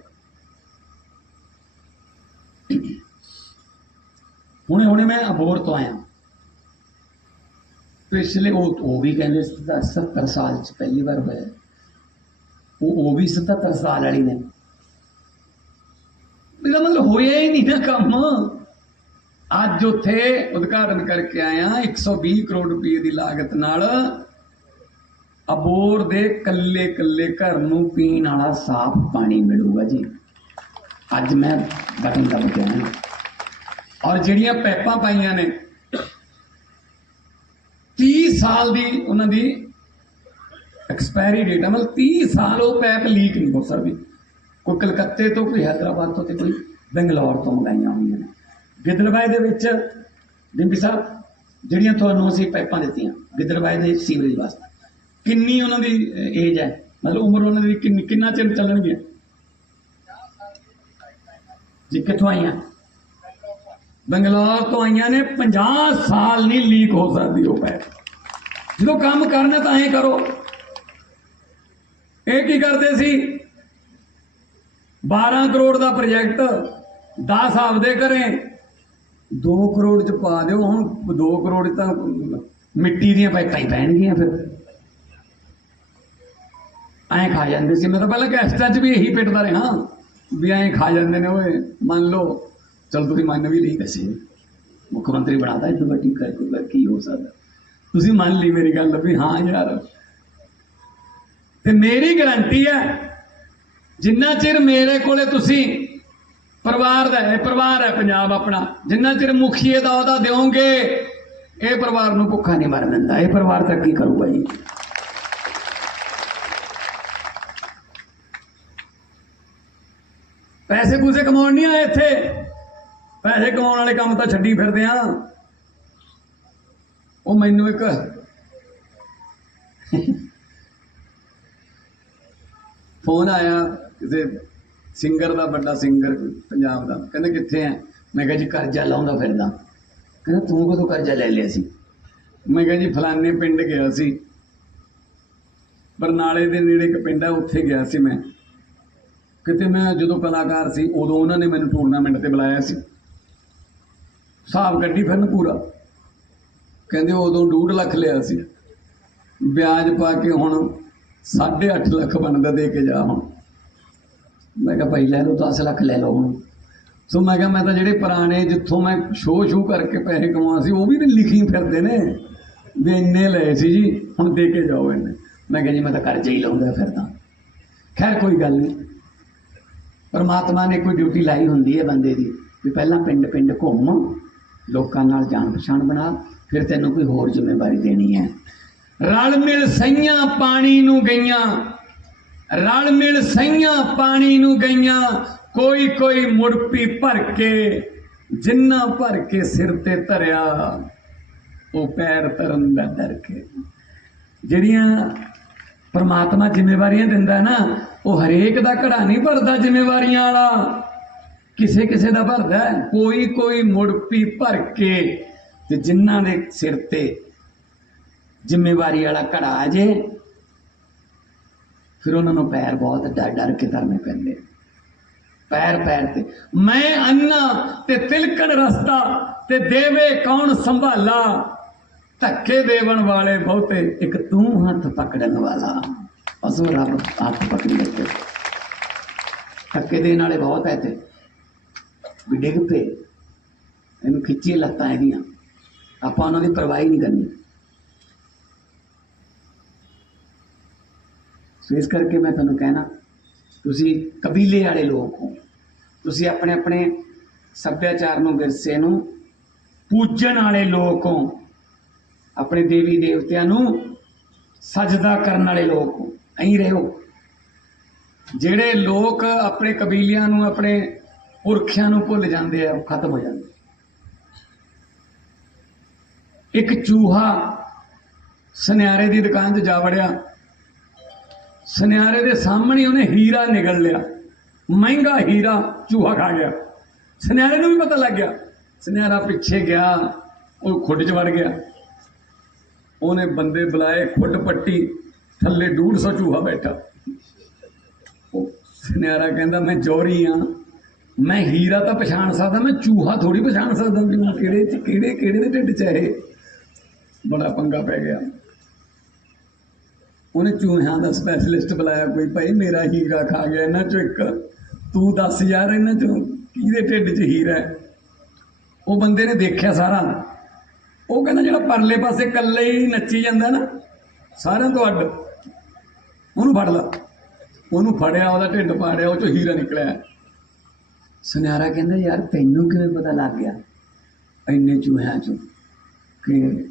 Speaker 1: ਹੁਣੇ ਹੁਣੇ ਮੈਂ ਅਬੋਰ ਤੋਂ ਆਇਆ। ਪਿਛਲੇ ਉਹ ਉਹ ਵੀ ਕਹਿੰਦੇ ਸੀ ਤਾਂ 70 ਸਾਲ ਚ ਪਹਿਲੀ ਵਾਰ ਹੋਇਆ। ਉਹ ਉਹ ਵੀ 77 ਸਾਲ ਵਾਲੀ ਨੇ। ਇਹਦਾ ਮਤਲਬ ਹੋਇਆ ਹੀ ਨਹੀਂ ਨਾ ਕੰਮ। ਅੱਜ ਉੱਥੇ ਉਦਘਾਟਨ ਕਰਕੇ ਆਇਆ 120 ਕਰੋੜ ਰੁਪਏ ਦੀ ਲਾਗਤ ਨਾਲ। ਅਬੋਰ ਦੇ ਕੱਲੇ ਕੱਲੇ ਘਰ ਨੂੰ ਪੀਣ ਵਾਲਾ ਸਾਫ਼ ਪਾਣੀ ਮਿਲੂਗਾ ਜੀ। ਅੱਜ ਮੈਂ ਬਟਨ ਦੱਬ ਕੇ ਆਇਆ ਔਰ ਜਿਹੜੀਆਂ ਪੈਪਾਂ ਪਾਈਆਂ ਨੇ 30 ਸਾਲ ਦੀ ਉਹਨਾਂ ਦੀ ਐਕਸਪਾਇਰੀ ਡੇਟ ਹੈ ਮਤਲਬ 30 ਸਾਲ ਉਹ ਪੈਪ ਲੀਕ ਨਹੀਂ ਹੋ ਸਕਦੀ। ਕੋਈ ਕਲਕੱਤੇ ਤੋਂ ਕੋਈ ਹੈਦਰਾਬਾਦ ਤੋਂ ਤੇ ਕੋਈ ਬੰਗਲੌਰ ਤੋਂ ਮੰਗਾਈਆਂ ਹੋਈਆਂ ਨੇ। ਗਿੱਦੜਬਾਈ ਦੇ ਵਿੱਚ ਡਿੰਪੀ ਸਾਹਿਬ, ਜਿਹੜੀਆਂ ਤੁਹਾਨੂੰ ਅਸੀਂ ਪਾਈਪਾਂ ਦਿੱਤੀਆਂ ਗਿੱਦੜਬਾਈ ਦੇ ਸੀਵਰੇਜ ਵਾਸਤੇ, ਕਿੰਨੀ ਉਹਨਾਂ ਦੀ ਏਜ ਹੈ? ਮਤਲਬ ਉਮਰ ਉਹਨਾਂ ਦੀ ਕਿੰਨੀ, ਕਿੰਨਾ ਚਿਰ ਚੱਲਣਗੀਆਂ? ਜੀ, ਕਿੱਥੋਂ ਆਈਆਂ? ਬੰਗਲੌਰ ਤੋਂ ਆਈਆਂ ਨੇ 50 ਸਾਲ ਨਹੀਂ ਲੀਕ ਹੋ ਸਕਦੀ ਉਹ ਪੈ ਜਦੋਂ ਕੰਮ ਕਰਨਾ ਤਾਂ ਐਂ ਕਰੋ। ਇਹ ਕੀ ਕਰਦੇ ਸੀ? 12 ਕਰੋੜ ਦਾ ਪ੍ਰੋਜੈਕਟ 10 ਆਪਦੇ ਕਰੇ 2 ਕਰੋੜ ਚ ਪਾ ਦਿਓ, ਹੁਣ 2 ਕਰੋੜ ਤਾਂ ਮਿੱਟੀ ਦੀਆਂ ਪਾਈਪਾਂ ਹੀ ਪੈਣਗੀਆਂ ਫਿਰ। ਐਂ ਖਾ ਜਾਂਦੇ ਸੀ। ਮੈਂ ਤਾਂ ਪਹਿਲਾਂ ਗੈਸਟਾਂ 'ਚ ਵੀ ਇਹੀ ਪਿੱਟਦਾ ਰਿਹਾ। ਵੀ ਐਂ ਖਾ ਜਾਂਦੇ ਨੇ, ਓਏ, ਮੰਨ ਲਓ, ਚਲ ਤੁਸੀਂ ਮੰਨ ਵੀ ਲਈ ਵੈਸੇ ਮੁੱਖ ਮੰਤਰੀ ਬਣਾਤਾ ਇਹ ਵੱਡੀ ਕਰ ਕੋਈ ਕੀ ਹੋ ਸਕਦਾ। ਤੁਸੀਂ ਮੰਨ ਲਈ ਮੇਰੀ ਗੱਲ ਵੀ, ਹਾਂ ਯਾਰ। ਤੇ ਮੇਰੀ ਗਰੰਟੀ ਹੈ ਜਿੰਨਾ ਚਿਰ ਮੇਰੇ ਕੋਲੇ ਤੁਸੀਂ ਪਰਿਵਾਰ ਦਾ ਹੈ ਪਰਿਵਾਰ ਹੈ ਪੰਜਾਬ ਆਪਣਾ, ਜਿੰਨਾ ਚਿਰ ਮੁਖੀਏ ਦਾ ਉਹਦਾ ਦਿਓਗੇ, ਇਹ ਪਰਿਵਾਰ ਨੂੰ ਭੁੱਖਾ ਨਹੀਂ ਮਰਨ ਦਿੰਦਾ। ਇਹ ਪਰਿਵਾਰ ਤਾਂ ਕੀ ਕਰੂਗਾ ਜੀ। ਪੈਸੇ ਪੂਸੇ ਕਮਾਉਣ ਨਹੀਂ ਆਏ ਇੱਥੇ। ਪੈਸੇ ਕਮਾਉਣ ਵਾਲੇ ਕੰਮ ਤਾਂ ਛੱਡੀ ਫਿਰਦੇ ਆ। ਉਹ ਮੈਨੂੰ ਇੱਕ ਫੋਨ ਆਇਆ। ਕਿਸੇ ਸਿੰਗਰ ਦਾ ਵੱਡਾ ਸਿੰਗਰ ਪੰਜਾਬ ਦਾ। ਕਹਿੰਦਾ ਕਿੱਥੇ ਆ ਮੈਂ ਕਿਹਾ ਜੀ ਕਰਜ਼ਾ ਲਾਉਂਦਾ ਫਿਰਦਾ। ਕਹਿੰਦਾ ਤੂੰ ਕਦੋਂ ਕਰਜ਼ਾ ਲੈ ਲਿਆ ਸੀ? ਮੈਂ ਕਿਹਾ ਜੀ ਫਲਾਣੇ ਪਿੰਡ ਗਿਆ ਸੀ। ਬਰਨਾਲੇ ਦੇ ਨੇੜੇ ਇੱਕ ਪਿੰਡ ਆ, ਉੱਥੇ ਗਿਆ ਸੀ ਮੈਂ। ਕਿਤੇ ਮੈਂ ਜਦੋਂ ਕਲਾਕਾਰ ਸੀ, ਉਦੋਂ ਉਹਨਾਂ ਨੇ ਮੈਨੂੰ ਟੂਰਨਾਮੈਂਟ ਤੇ ਬੁਲਾਇਆ ਸੀ। ਹਿਸਾਬ ਕੱਢੀ ਫਿਰਨ ਪੂਰਾ। ਕਹਿੰਦੇ ਉਦੋਂ 2.5 ਲੱਖ ਲਿਆ ਸੀ। ਵਿਆਜ ਪਾ ਕੇ ਹੁਣ 8.5 ਲੱਖ ਬਣਦਾ ਦੇ ਕੇ ਜਾ ਹੁਣ। ਮੈਂ ਕਿਹਾ ਭਾਈ ਲੈ ਲਓ 10 ਲੱਖ ਲੈ ਲਓ ਹੁਣ। ਸੋ ਮੈਂ ਕਿਹਾ ਮੈਂ ਤਾਂ ਜਿਹੜੇ ਪੁਰਾਣੇ ਜਿੱਥੋਂ ਮੈਂ ਸ਼ੋਅ ਸ਼ੂ ਕਰਕੇ ਪੈਸੇ ਕਮਾ ਸੀ, ਉਹ ਵੀ ਤੇ ਲਿਖੀ ਫਿਰਦੇ ਨੇ। ਵੀ ਇੰਨੇ ਲਏ ਸੀ ਜੀ, ਹੁਣ ਦੇ ਕੇ ਜਾਓ ਇਹਨੇ ਮੈਂ ਕਿਹਾ ਜੀ, ਮੈਂ ਤਾਂ ਕਰਜ਼ਾ ਹੀ ਲਾਉਂਦਾ ਫਿਰਦਾ ਖੈਰ, ਕੋਈ ਗੱਲ ਨਹੀਂ। ਪਰਮਾਤਮਾ ਨੇ ਕੋਈ ਡਿਊਟੀ ਲਾਈ ਹੁੰਦੀ ਹੈ ਬੰਦੇ ਦੀ, ਵੀ ਪਹਿਲਾਂ ਪਿੰਡ ਪਿੰਡ ਘੁੰਮ, ਲੋਕਾਂ ਨਾਲ ਜਾਣ ਪਛਾਣ ਬਣਾ, ਫਿਰ ਤੈਨੂੰ ਕੋਈ ਹੋਰ ਜ਼ਿੰਮੇਵਾਰੀ ਦੇਣੀ ਹੈ। ਰਲ ਮਿਲ ਸਈਆਂ ਪਾਣੀ ਨੂੰ ਗਈਆਂ। ਰਲ ਮਿਲ ਸਈਆਂ ਪਾਣੀ ਨੂੰ ਗਈਆਂ, ਕੋਈ ਕੋਈ ਮੁੜਪੀ ਭਰ ਕੇ, ਜਿੰਨਾ ਭਰ ਕੇ ਸਿਰ ਤੇ ਧਰਿਆ, ਉਹ ਪੈਰ ਧਰਨ ਦਾ ਡਰ ਕੇ ਜਿਹੜੀਆਂ ਪਰਮਾਤਮਾ ਜ਼ਿੰਮੇਵਾਰੀਆਂ ਦਿੰਦਾ ਨਾ, ਉਹ ਹਰੇਕ ਦਾ ਘੜਾ ਨਹੀਂ ਭਰਦਾ ਜ਼ਿੰਮੇਵਾਰੀਆਂ ਵਾਲਾ ਕਿਸੇ ਕਿਸੇ ਦਾ ਭਰਦਾ ਹੈ। ਕੋਈ ਕੋਈ ਮੁੜਪੀ ਭਰ ਕੇ, ਤੇ ਜਿਨ੍ਹਾਂ ਦੇ ਸਿਰ ਤੇ ਜ਼ਿੰਮੇਵਾਰੀ ਵਾਲਾ ਘੜਾ ਆ ਜੇ ਫਿਰ ਉਹਨਾਂ ਨੂੰ ਪੈਰ ਬਹੁਤ ਡਰ ਡਰ ਕੇ ਧਰਨੇ ਪੈਂਦੇ ਪੈਰ ਪੈਰ ਤੇ, ਮੈਂ ਅੰਨਾ ਤੇ ਤਿਲਕਣ ਰਸਤਾ ਤੇ ਦੇਵੇ ਕੌਣ ਸੰਭਾਲਾ? ਧੱਕੇ ਦੇਵਣ ਵਾਲੇ ਬਹੁਤੇ, ਇੱਕ ਤੂੰ ਹੱਥ ਪਕੜਨ ਵਾਲਾ। ਅਸੋ ਰੱਬ ਹੱਥ ਪਕੜੀ ਰੱਖੇ। ਧੱਕੇ ਦੇਣ ਵਾਲੇ ਬਹੁਤ ਹੈ ਤੇ ਵੀ ਡਿੱਗ ਪਏ। ਇਹਨੂੰ ਖਿੱਚੀ ਲੱਤਾਂ ਇਹਦੀਆਂ। ਆਪਾਂ ਉਹਨਾਂ ਦੀ ਪਰਵਾਹੀ ਨਹੀਂ ਕਰਨੀ। ਸੋ ਇਸ ਕਰਕੇ ਮੈਂ ਤੁਹਾਨੂੰ ਕਹਿਣਾ, ਤੁਸੀਂ ਕਬੀਲੇ ਵਾਲੇ ਲੋਕ ਹੋ। ਤੁਸੀਂ ਆਪਣੇ ਆਪਣੇ ਸੱਭਿਆਚਾਰ ਨੂੰ, ਵਿਰਸੇ ਨੂੰ ਪੂਜਣ ਵਾਲੇ ਲੋਕ ਹੋ। ਆਪਣੇ ਦੇਵੀ ਦੇਵਤਿਆਂ ਨੂੰ ਸਜਦਾ ਕਰਨ ਵਾਲੇ ਲੋਕ ਹੋ। ਐਂ ਰਹੋ। ਜਿਹੜੇ ਲੋਕ ਆਪਣੇ ਕਬੀਲਿਆਂ ਨੂੰ, ਆਪਣੇ ਪੁਰਖਿਆਂ ਨੂੰ ਭੁੱਲ ਜਾਂਦੇ ਆ, ਉਹ ਖਤਮ ਹੋ ਜਾਂਦੇ। ਇੱਕ ਚੂਹਾ ਸੁਨਿਆਰੇ ਦੀ ਦੁਕਾਨ 'ਚ ਜਾ ਵੜਿਆ। ਸੁਨਿਆਰੇ ਦੇ ਸਾਹਮਣੇ ਉਹਨੇ ਹੀਰਾ ਨਿਗਲ ਲਿਆ। ਮਹਿੰਗਾ ਹੀਰਾ ਚੂਹਾ ਖਾ ਗਿਆ। ਸੁਨਿਆਰੇ ਨੂੰ ਵੀ ਪਤਾ ਲੱਗ ਗਿਆ। ਸੁਨਿਆਰਾ ਪਿੱਛੇ ਗਿਆ, ਉਹ ਖੁੱਡ 'ਚ ਵੜ ਗਿਆ। ਉਹਨੇ ਬੰਦੇ ਬੁਲਾਏ, ਖੁੱਡ ਪੱਟੀ, ਥੱਲੇ 150 ਚੂਹਾ ਬੈਠਾ। ਉਹ ਸੁਨਿਆਰਾ ਕਹਿੰਦਾ, ਮੈਂ ਜੋਰੀ ਆ। ਮੈਂ ਹੀਰਾ ਤਾਂ ਪਛਾਣ ਸਕਦਾ, ਮੈਂ ਚੂਹਾ ਥੋੜੀ ਪਛਾਣ ਸਕਦਾ ਵੀ ਕਿਹੜੇ ਕਿਹੜੇ ਕਿਹੜੇ ਦੇ ਢਿੱਡ ਚ ਹੈ ਬੜਾ ਪੰਗਾ ਪੈ ਗਿਆ। ਉਹਨੇ ਚੂਹਿਆਂ ਦਾ ਸਪੈਸ਼ਲਿਸਟ ਬੁਲਾਇਆ ਕੋਈ, ਭਾਈ ਮੇਰਾ ਹੀਰਾ ਖਾ ਗਿਆ ਇਹਨਾਂ ਚੋਂ ਇੱਕ ਤੂੰ ਦੱਸ ਯਾਰ ਇਹਨਾਂ ਚੋਂ ਕਿਹਦੇ ਢਿੱਡ 'ਚ ਹੀਰਾ ਉਹ ਬੰਦੇ ਨੇ ਦੇਖਿਆ ਸਾਰਾ। ਉਹ ਕਹਿੰਦਾ ਜਿਹੜਾ ਪਰਲੇ ਪਾਸੇ ਇਕੱਲੇ ਹੀ ਨੱਚੀ ਜਾਂਦਾ ਨਾ, ਸਾਰਿਆਂ ਤੋਂ ਅੱਡ। ਉਹਨੂੰ ਫੜ ਲਾ। ਉਹਨੂੰ ਫੜਿਆ, ਉਹਦਾ ਢਿੱਡ ਪਾੜਿਆ, ਉਹ ਚੋਂ ਹੀਰਾ ਨਿਕਲਿਆ। ਸੁਨਿਆਰਾ ਕਹਿੰਦਾ, ਯਾਰ ਤੈਨੂੰ ਕਿਵੇਂ ਪਤਾ ਲੱਗ ਗਿਆ ਇੰਨੇ ਚੂਹਿਆਂ ਚੋਂ ਕਿ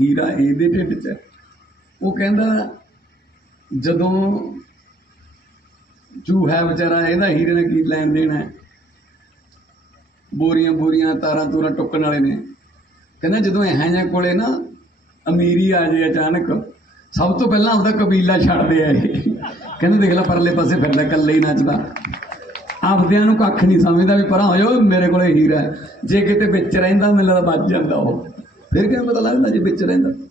Speaker 1: ਹੀਰਾ ਇਹਦੇ ਢਿੱਡ 'ਚ ਹੈ? ਉਹ ਕਹਿੰਦਾ ਜਦੋਂ ਚੂਹਾ ਵਿਚਾਰਾ ਇਹਦਾ ਹੀਰੇ ਨਾਲ ਕੀ ਲੈਣ ਦੇਣਾ ਹੈ? ਬੋਰੀਆਂ ਬੋਰੀਆਂ ਤਾਰਾਂ ਤੂਰਾਂ ਟੁੱਕਣ ਵਾਲੇ ਨੇ। ਕਹਿੰਦਾ ਜਦੋਂ ਇਹ ਜਿਹਾ ਕੋਲੇ ਨਾ ਅਮੀਰੀ ਆ ਜੇ ਅਚਾਨਕ, ਸਭ ਤੋਂ ਪਹਿਲਾਂ ਆਪਦਾ ਕਬੀਲਾ ਛੱਡਦੇ ਆ ਇਹ। ਕਹਿੰਦੇ ਦੇਖ ਲੈ ਪਰਲੇ ਪਾਸੇ ਫਿਰਦਾ, ਇਕੱਲੇ ਹੀ ਨੱਚਦਾ। ਆਪਦਿਆਂ ਨੂੰ ਕੱਖ ਨਹੀਂ ਸਮਝਦਾ ਵੀ ਪਰਾਂ ਹੋ ਜਾਓ ਮੇਰੇ ਕੋਲੇ ਹੀਰਾ ਜੇ ਕਿਤੇ ਵਿੱਚ ਰਹਿੰਦਾ, ਮੈਨੂੰ ਲੱਗਦਾ ਬਚ ਜਾਂਦਾ ਉਹ। ਫਿਰ ਕਿਵੇਂ ਪਤਾ ਲੱਗਦਾ ਜੇ ਵਿੱਚ ਰਹਿੰਦਾ।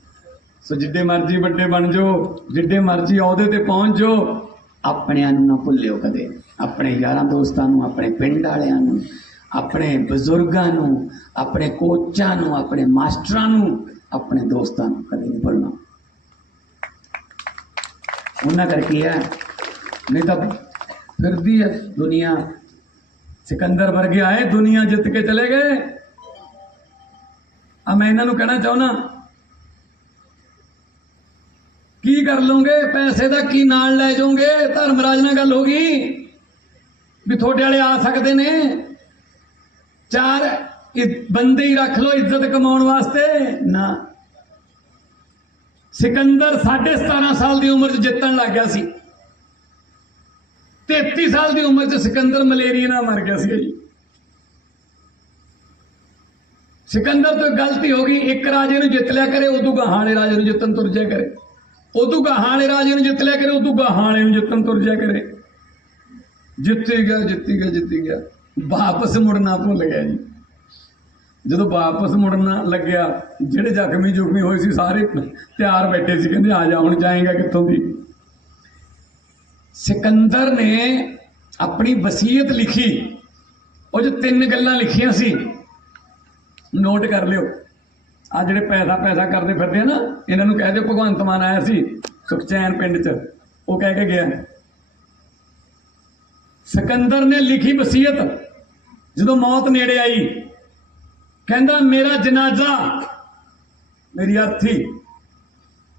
Speaker 1: ਸੋ ਜਿੱਡੇ ਮਰਜ਼ੀ ਵੱਡੇ ਬਣ ਜਾਓ, ਜਿੱਡੇ ਮਰਜ਼ੀ ਅਹੁਦੇ ਤੇ ਪਹੁੰਚ ਜਾਓ, ਆਪਣਿਆਂ ਨੂੰ ਨਾ ਭੁੱਲਿਓ ਕਦੇ। ਆਪਣੇ ਯਾਰਾਂ ਦੋਸਤਾਂ ਨੂੰ, ਆਪਣੇ ਪਿੰਡ ਵਾਲਿਆਂ ਨੂੰ, ਆਪਣੇ ਬਜ਼ੁਰਗਾਂ ਨੂੰ, ਆਪਣੇ ਕੋਚਾਂ ਨੂੰ, ਆਪਣੇ ਮਾਸਟਰਾਂ ਨੂੰ, ਆਪਣੇ ਦੋਸਤਾਂ ਨੂੰ ਕਦੇ ਨਹੀਂ ਭੁੱਲਣਾ। ਉਹਨਾਂ ਕਰਕੇ ਹੈ, ਨਹੀਂ ਤਾਂ ਫਿਰਦੀ ਹੈ ਦੁਨੀਆ। ਸਿਕੰਦਰ ਵਰਗੇ ਆਏ, ਦੁਨੀਆ ਜਿੱਤ ਕੇ ਚਲੇ ਗਏ। ਆ ਮੈਂ ਇਹਨਾਂ ਨੂੰ ਕਹਿਣਾ ਚਾਹੁੰਦਾ ਕੀ ਕਰ ਲਓਗੇ, ਪੈਸੇ ਦਾ ਕੀ ਨਾਲ ਲੈ ਜਾਓਗੇ? ਧਰਮਰਾਜ ਨਾਲ ਗੱਲ ਹੋ ਗਈ ਵੀ ਤੁਹਾਡੇ ਵਾਲੇ ਆ ਸਕਦੇ ਨੇ। ਚਾਰ ਬੰਦੇ ਹੀ ਰੱਖ ਲਓ ਇੱਜ਼ਤ ਕਮਾਉਣ ਵਾਸਤੇ। ਨਾ। ਸਿਕੰਦਰ 17.5 ਸਾਲ ਦੀ ਉਮਰ 'ਚ ਜਿੱਤਣ ਲੱਗ ਗਿਆ ਸੀ। 33 ਸਾਲ ਦੀ ਉਮਰ 'ਚ ਸਿਕੰਦਰ ਮਲੇਰੀਆ ਨਾਲ ਮਰ ਗਿਆ ਸੀ ਜੀ। ਸਿਕੰਦਰ ਤੋਂ ਗਲਤੀ ਹੋ ਗਈ, ਇੱਕ ਰਾਜੇ ਨੂੰ ਜਿੱਤ ਲਿਆ ਕਰੇ, ਉਦੋਂ ਗਾਹਾਂ ਵਾਲੇ ਰਾਜੇ ਨੂੰ ਜਿੱਤਣ ਤੁਰ ਜਾ ਕਰੇ। ਉਦੋਂ ਗਾਹਾਂ ਵਾਲੇ ਰਾਜੇ ਨੂੰ ਜਿੱਤ ਲਿਆ ਕਰੇ, ਉਦੋਂ ਗਾਹਾਂ ਵਾਲੇ ਨੂੰ ਜਿੱਤਣ ਤੁਰ ਜਾ ਕਰੇ। ਜਿੱਤੀ ਗਿਆ ਜਿੱਤੀ ਗਿਆ ਜਿੱਤੀ ਗਿਆ। ਵਾਪਸ ਮੁੜਨਾ ਭੁੱਲ ਗਿਆ ਜੀ। ਜਦੋਂ ਵਾਪਸ ਮੁੜਨਾ ਲੱਗਿਆ, ਜਿਹੜੇ ਜ਼ਖਮੀ ਜ਼ੁਖਮੀ ਹੋਏ ਸੀ, ਸਾਰੇ ਤਿਆਰ ਬੈਠੇ ਸੀ, ਕਹਿੰਦੇ, ਆ ਜਾ, ਹੁਣ ਜਾਏਗਾ ਕਿੱਥੋਂ ਦੀ? ਸਿਕੰਦਰ ਨੇ ਆਪਣੀ ਵਸੀਅਤ ਲਿਖੀ। ਉਹ ਜੋ ਤਿੰਨ ਗੱਲਾਂ ਲਿਖੀਆਂ ਸੀ, ਨੋਟ ਕਰ ਲਿਓ। ਆ ਜਿਹੜੇ ਪੈਸਾ ਪੈਸਾ ਕਰਦੇ ਫਿਰਦੇ ਆ ਨਾ ਇਹਨਾਂ ਨੂੰ ਕਹਿ ਦਿਓ ਭਗਵੰਤ ਮਾਨ ਆਇਆ ਸੀ ਸੁਖਚੈਨ ਪਿੰਡ 'ਚ, ਉਹ ਕਹਿ ਕੇ ਗਿਆ। ਸਿਕੰਦਰ ਨੇ ਲਿਖੀ ਵਸੀਅਤ, ਜਦੋਂ ਮੌਤ ਨੇੜੇ ਆਈ, ਕਹਿੰਦਾ, ਮੇਰਾ ਜਨਾਜ਼ਾ, ਮੇਰੀ ਅਰਥੀ,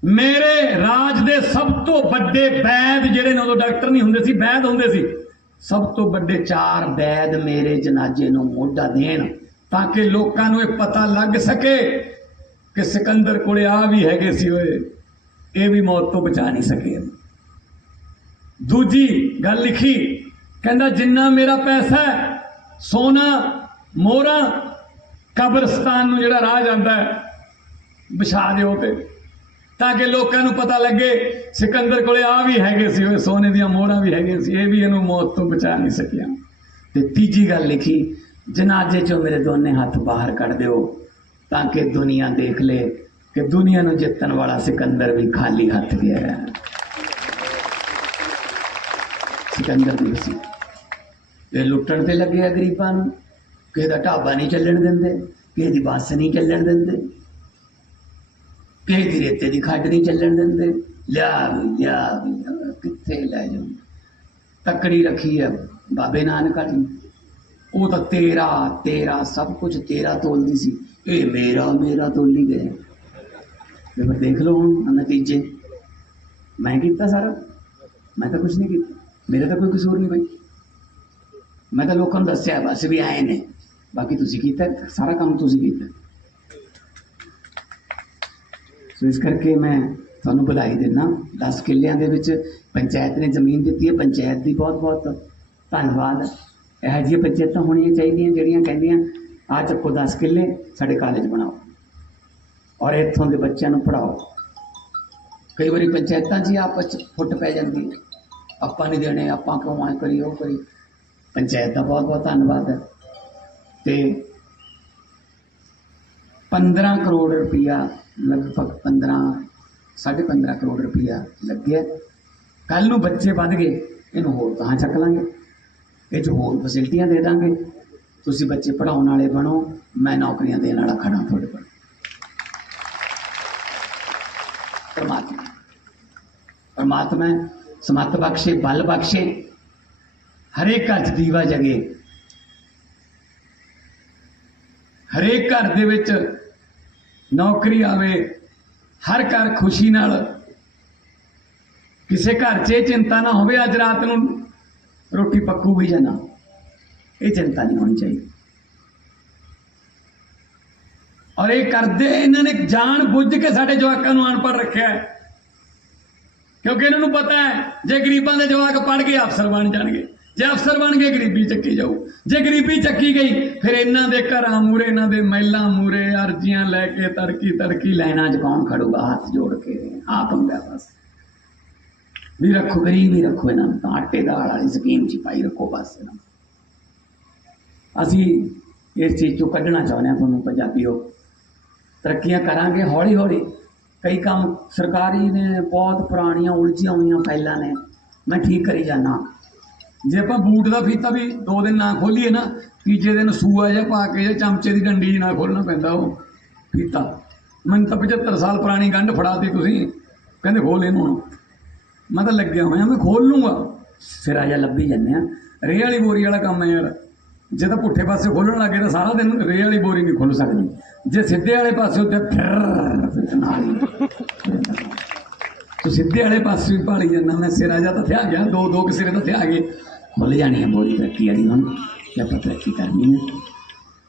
Speaker 1: ਮੇਰੇ ਰਾਜ ਦੇ ਸਭ ਤੋਂ ਵੱਡੇ ਵੈਦ ਜਿਹੜੇ ਨੇ, ਉਦੋਂ ਡਾਕਟਰ ਨਹੀਂ ਹੁੰਦੇ ਸੀ ਵੈਦ ਹੁੰਦੇ ਸੀ, ਸਭ ਤੋਂ ਵੱਡੇ ਚਾਰ ਵੈਦ ਮੇਰੇ ਜਨਾਜ਼ੇ ਨੂੰ ਮੋਢਾ ਦੇਣ, ਤਾਂ ਕਿ ਲੋਕਾਂ ਨੂੰ ਇਹ ਪਤਾ ਲੱਗ ਸਕੇ ਕਿ ਸਿਕੰਦਰ ਕੋਲੇ ਆ ਵੀ ਹੈਗੇ ਸੀ ਓਏ, ਇਹ ਵੀ ਮੌਤ ਤੋਂ ਬਚਾ ਨਹੀਂ ਸਕੇ। ਦੂਜੀ ਗੱਲ ਲਿਖੀ, ਕਹਿੰਦਾ, ਜਿੰਨਾ ਮੇਰਾ ਪੈਸਾ ਹੈ, ਸੋਨਾ, ਮੋਹਰਾਂ, ਕਬਰਸਤਾਨ ਨੂੰ ਜਿਹੜਾ ਰਾਹ ਜਾਂਦਾ ਵਿਛਾ ਦਿਓ ਤੇ। ਤਾਂ ਕਿ ਲੋਕਾਂ ਨੂੰ ਪਤਾ ਲੱਗੇ, ਸਿਕੰਦਰ ਕੋਲੇ ਆ ਵੀ ਹੈਗੇ ਸੀ ਉਹ ਸੋਨੇ ਦੀਆਂ ਮੋਹਰਾਂ ਵੀ ਹੈਗੀਆਂ ਸੀ, ਇਹ ਵੀ ਇਹਨੂੰ ਮੌਤ ਤੋਂ ਬਚਾ ਨਹੀਂ ਸਕਿਆ। ਤੇ ਤੀਜੀ ਗੱਲ ਲਿਖੀ, ਜਨਾਜ਼ੇ ਚੋਂ ਮੇਰੇ ਦੋਨੇ ਹੱਥ ਬਾਹਰ ਕੱਢ ਦਿਓ। ਤਾਂ ਕਿ ਦੁਨੀਆ ਦੇਖ ਲੇ ਕਿ ਦੁਨੀਆ ਨੂੰ ਜਿੱਤਣ ਵਾਲਾ ਸਿਕੰਦਰ ਵੀ ਖਾਲੀ ਹੱਥ ਗਿਆ ਹੈ ਸਿਕੰਦਰ ਦੀ ਸੀ ਇਹ ਲੁੱਟਣ ਤੇ ਲੱਗਿਆ ਗਰੀਬਾਂ ਨੂੰ। ਕਿਸੇ ਦਾ ਢਾਬਾ ਨਹੀਂ ਚੱਲਣ ਦਿੰਦੇ ਕਿਸੇ ਦੀ ਬੱਸ ਨਹੀਂ ਚੱਲਣ ਦਿੰਦੇ ਕਿਸੇ ਦੀ ਰੇਤੇ ਦੀ ਖੱਡ ਨਹੀਂ ਚੱਲਣ ਦਿੰਦੇ। ਲਿਆ ਵੀ ਲਿਆ ਵੀ ਲਿਆ, ਕਿੱਥੇ ਲੈ ਜਾਉਂ ਤੱਕੜੀ ਰੱਖੀ ਹੈ ਬਾਬੇ ਨਾਨਕ ਦੀ ਉਹ ਤਾਂ ਤੇਰਾ ਤੇਰਾ ਸਭ ਕੁਝ ਤੇਰਾ ਤੋਲਦੀ ਸੀ। ਇਹ ਮੇਰਾ ਮੇਰਾ ਤੋਲੀ ਗਏ ਤੇ ਫਿਰ ਦੇਖ ਲਓ ਹੁਣ ਨਤੀਜੇ। ਮੈਂ ਕੀਤਾ ਸਾਰਾ। ਮੈਂ ਤਾਂ ਕੁਝ ਨਹੀਂ ਕੀਤਾ। ਮੇਰਾ ਤਾਂ ਕੋਈ ਕਸੂਰ ਨਹੀਂ ਬਈ ਮੈਂ ਤਾਂ ਲੋਕਾਂ ਨੂੰ ਦੱਸਿਆ, ਬਸ ਵੀ ਆਏ ਨੇ। ਬਾਕੀ ਤੁਸੀਂ ਕੀਤਾ, ਸਾਰਾ ਕੰਮ ਤੁਸੀਂ ਕੀਤਾ। ਸੋ ਇਸ ਕਰਕੇ ਮੈਂ ਤੁਹਾਨੂੰ ਵਧਾਈ ਦਿੰਦਾ 10 ਕਿੱਲਿਆਂ ਦੇ ਵਿੱਚ ਪੰਚਾਇਤ ਨੇ ਜ਼ਮੀਨ ਦਿੱਤੀ ਹੈ। ਪੰਚਾਇਤ ਦੀ ਬਹੁਤ ਬਹੁਤ ਧੰਨਵਾਦ। ਇਹੋ ਜਿਹੀਆਂ ਪੰਚਾਇਤਾਂ ਹੋਣੀਆਂ ਚਾਹੀਦੀਆਂ ਜਿਹੜੀਆਂ ਕਹਿੰਦੀਆਂ ਆ ਚੱਕੋ 10 ਕਿੱਲੇ ਸਾਡੇ ਕਾਲਜ ਬਣਾਓ ਔਰ ਇੱਥੋਂ ਦੇ ਬੱਚਿਆਂ ਨੂੰ ਪੜਾਓ ਕਈ ਵਾਰੀ ਪੰਚਾਇਤਾਂ 'ਚ ਹੀ ਆਪਸ 'ਚ ਫੁੱਟ ਪੈ ਜਾਂਦੀ ਆਪਾਂ ਨਹੀਂ ਦੇਣੇ, ਆਪਾਂ ਕਿਉਂ ਐ ਕਰੀ ਉਹ ਕਰੀ ਪੰਚਾਇਤ ਦਾ ਬਹੁਤ ਬਹੁਤ ਧੰਨਵਾਦ ਹੈ। ਤੇ 15 ਕਰੋੜ ਰੁਪਇਆ ਲਗਭਗ 15 15.5 ਕਰੋੜ ਰੁਪਇਆ ਲੱਗਿਆ। ਕੱਲ ਨੂੰ ਬੱਚੇ ਵੱਧ ਗਏ, ਇਹਨੂੰ ਹੋਰ ਕਹਾਂ ਚੱਕ ਲਾਂਗੇ। ਇਹ 'ਚ ਹੋਰ ਫੈਸਿਲਿਟੀਆਂ ਦੇ ਦਾਂਗੇ। ਤੁਸੀਂ ਬੱਚੇ ਪੜਾਉਣ ਵਾਲੇ ਬਣੋ, ਮੈਂ ਨੌਕਰੀਆਂ ਦੇਣ ਵਾਲਾ ਖੜਾ ਤੁਹਾਡੇ ਕੋਲ। ਪਰਮਾਤਮਾ। ਪਰਮਾਤਮਾ, ਸਮੱਤ ਬਖਸ਼ੇ, ਬਲ ਬਖਸ਼ੇ, ਹਰੇਕ ਘਰ 'ਚ ਦੀਵਾ ਜਗੇ। ਹਰੇਕ ਘਰ ਦੇ ਵਿੱਚ ਨੌਕਰੀ ਆਵੇ, ਹਰ ਘਰ ਖੁਸ਼ੀ ਨਾਲ। ਕਿਸੇ ਘਰ 'ਚ ਇਹ ਚਿੰਤਾ ਨਾ ਹੋਵੇ, ਅੱਜ ਰਾਤ ਨੂੰ ਰੋਟੀ ਪੱਕੂਗੀ ਜਾਂ ਨਾ। ਇਹ ਚਿੰਤਾ ਨਹੀਂ ਹੋਣੀ ਚਾਹੀਦੀ। ਔਰ ਇਹ ਕਰਦੇ ਇਹਨਾਂ ਨੇ ਜਾਣ ਬੁੱਝ ਕੇ ਸਾਡੇ ਜਵਾਕਾਂ ਨੂੰ ਅਨਪੜ੍ਹ ਰੱਖਿਆ ਹੈ। ਕਿਉਂਕਿ ਇਹਨਾਂ ਨੂੰ ਪਤਾ ਹੈ, ਜੇ ਗਰੀਬਾਂ ਦੇ ਜਵਾਕ ਪੜ੍ਹ ਗਏ, ਅਫਸਰ ਬਣ ਜਾਣਗੇ। ਜੇ ਅਫਸਰ ਬਣ ਗਏ, ਗਰੀਬੀ ਚੱਕੀ ਜਾਊ। ਜੇ ਗਰੀਬੀ ਚੱਕੀ ਗਈ, ਫਿਰ ਇਹਨਾਂ ਦੇ ਘਰਾਂ ਮੂਰੇ ਇਹਨਾਂ ਦੇ ਮਹਿਲਾਂ ਮੂਰੇ ਅਰਜ਼ੀਆਂ ਲੈ ਕੇ ਤੜਕੀ ਤੜਕੀ ਲੈਣਾ ਚ ਕੌਣ ਖੜੂਗਾ, ਹੱਥ ਜੋੜ ਕੇ, ਆਪ ਹੁੰਦਾ ਬਸ। ਵੀ ਰੱਖੋ, ਗਰੀਬ ਹੀ ਰੱਖੋ ਇਹਨਾਂ ਨੂੰ, ਤਾਂ ਆਟੇ ਦਾਲ ਵਾਲੀ ਸਕੀਮ ਚ ਹੀ ਪਾਈ ਰੱਖੋ ਬਸ ਇਹਨਾਂ ਨੂੰ। ਅਸੀਂ ਇਸ ਚੀਜ਼ ਚੋਂ ਕੱਢਣਾ ਚਾਹੁੰਦੇ ਹਾਂ ਤੁਹਾਨੂੰ ਪੰਜਾਬੀਓ। ਤਰੱਕੀਆਂ ਕਰਾਂਗੇ ਹੌਲੀ ਹੌਲੀ ਕਈ ਕੰਮ ਸਰਕਾਰੀ ਨੇ, ਬਹੁਤ ਪੁਰਾਣੀਆਂ, ਉਲਝੀਆਂ ਹੋਈਆਂ ਫਾਈਲਾਂ ਨੇ। ਮੈਂ ਠੀਕ ਕਰੀ ਜਾਣਾ ਜੇ ਆਪਾਂ ਬੂਟ ਦਾ ਫੀਤਾ ਵੀ ਦੋ ਦਿਨ ਨਾ ਖੋਲੀਏ ਨਾ, ਤੀਜੇ ਦਿਨ ਸੂਆ ਜਿਹਾ ਪਾ ਕੇ ਜਾਂ ਚਮਚੇ ਦੀ ਡੰਡੀ ਜਿਹੀ ਨਾਲ ਖੋਲਣਾ ਪੈਂਦਾ ਉਹ ਫੀਤਾ। ਮੈਨੂੰ ਤਾਂ 75 ਸਾਲ ਪੁਰਾਣੀ ਗੰਢ ਫੜਾਤੀ ਤੁਸੀਂ, ਕਹਿੰਦੇ ਖੋਲ ਇਹਨੂੰ ਹੁਣ। ਮੈਂ ਤਾਂ ਲੱਗਿਆ ਹੋਇਆ, ਮੈਂ ਖੋਲ ਲੂੰਗਾ। ਸਿਰਾ ਜਿਹਾ ਲੱਭੀ ਜੰਨੇ ਆ। ਰੇਹ ਵਾਲੀ ਬੋਰੀ ਵਾਲਾ ਕੰਮ ਹੈ ਯਾਰ। ਜੇ ਤਾਂ ਪੁੱਠੇ ਪਾਸੇ ਖੋਲਣ ਲੱਗੇ ਤਾਂ ਸਾਰਾ ਦਿਨ ਰੇਹ ਵਾਲੀ ਬੋਰੀ ਨਹੀਂ ਖੁੱਲ ਸਕਦੀ ਜੇ ਸਿੱਧੇ ਵਾਲੇ ਪਾਸੇ ਉੱਤੇ ਫਿਰ ਨਾਲ ਹੀ ਤੂੰ ਸਿੱਧੇ ਵਾਲੇ ਪਾਸੇ ਵੀ ਭਾਲੀ ਜਾਂਦਾ ਮੈਂ ਸਿਰਾ ਜਾ ਤਾਂ ਥਿਆ ਗਿਆ ਦੋ ਦੋ ਕਿ ਸਿਰੇ ਤਾਂ ਥਿਆ ਗਏ ਖੁੱਲ ਜਾਣੀ ਹੈ ਬੋਰੀ ਤਰੱਕੀ ਵਾਲੀ ਹੁਣ ਜੇ ਆਪਾਂ ਤਰੱਕੀ ਕਰਨੀ है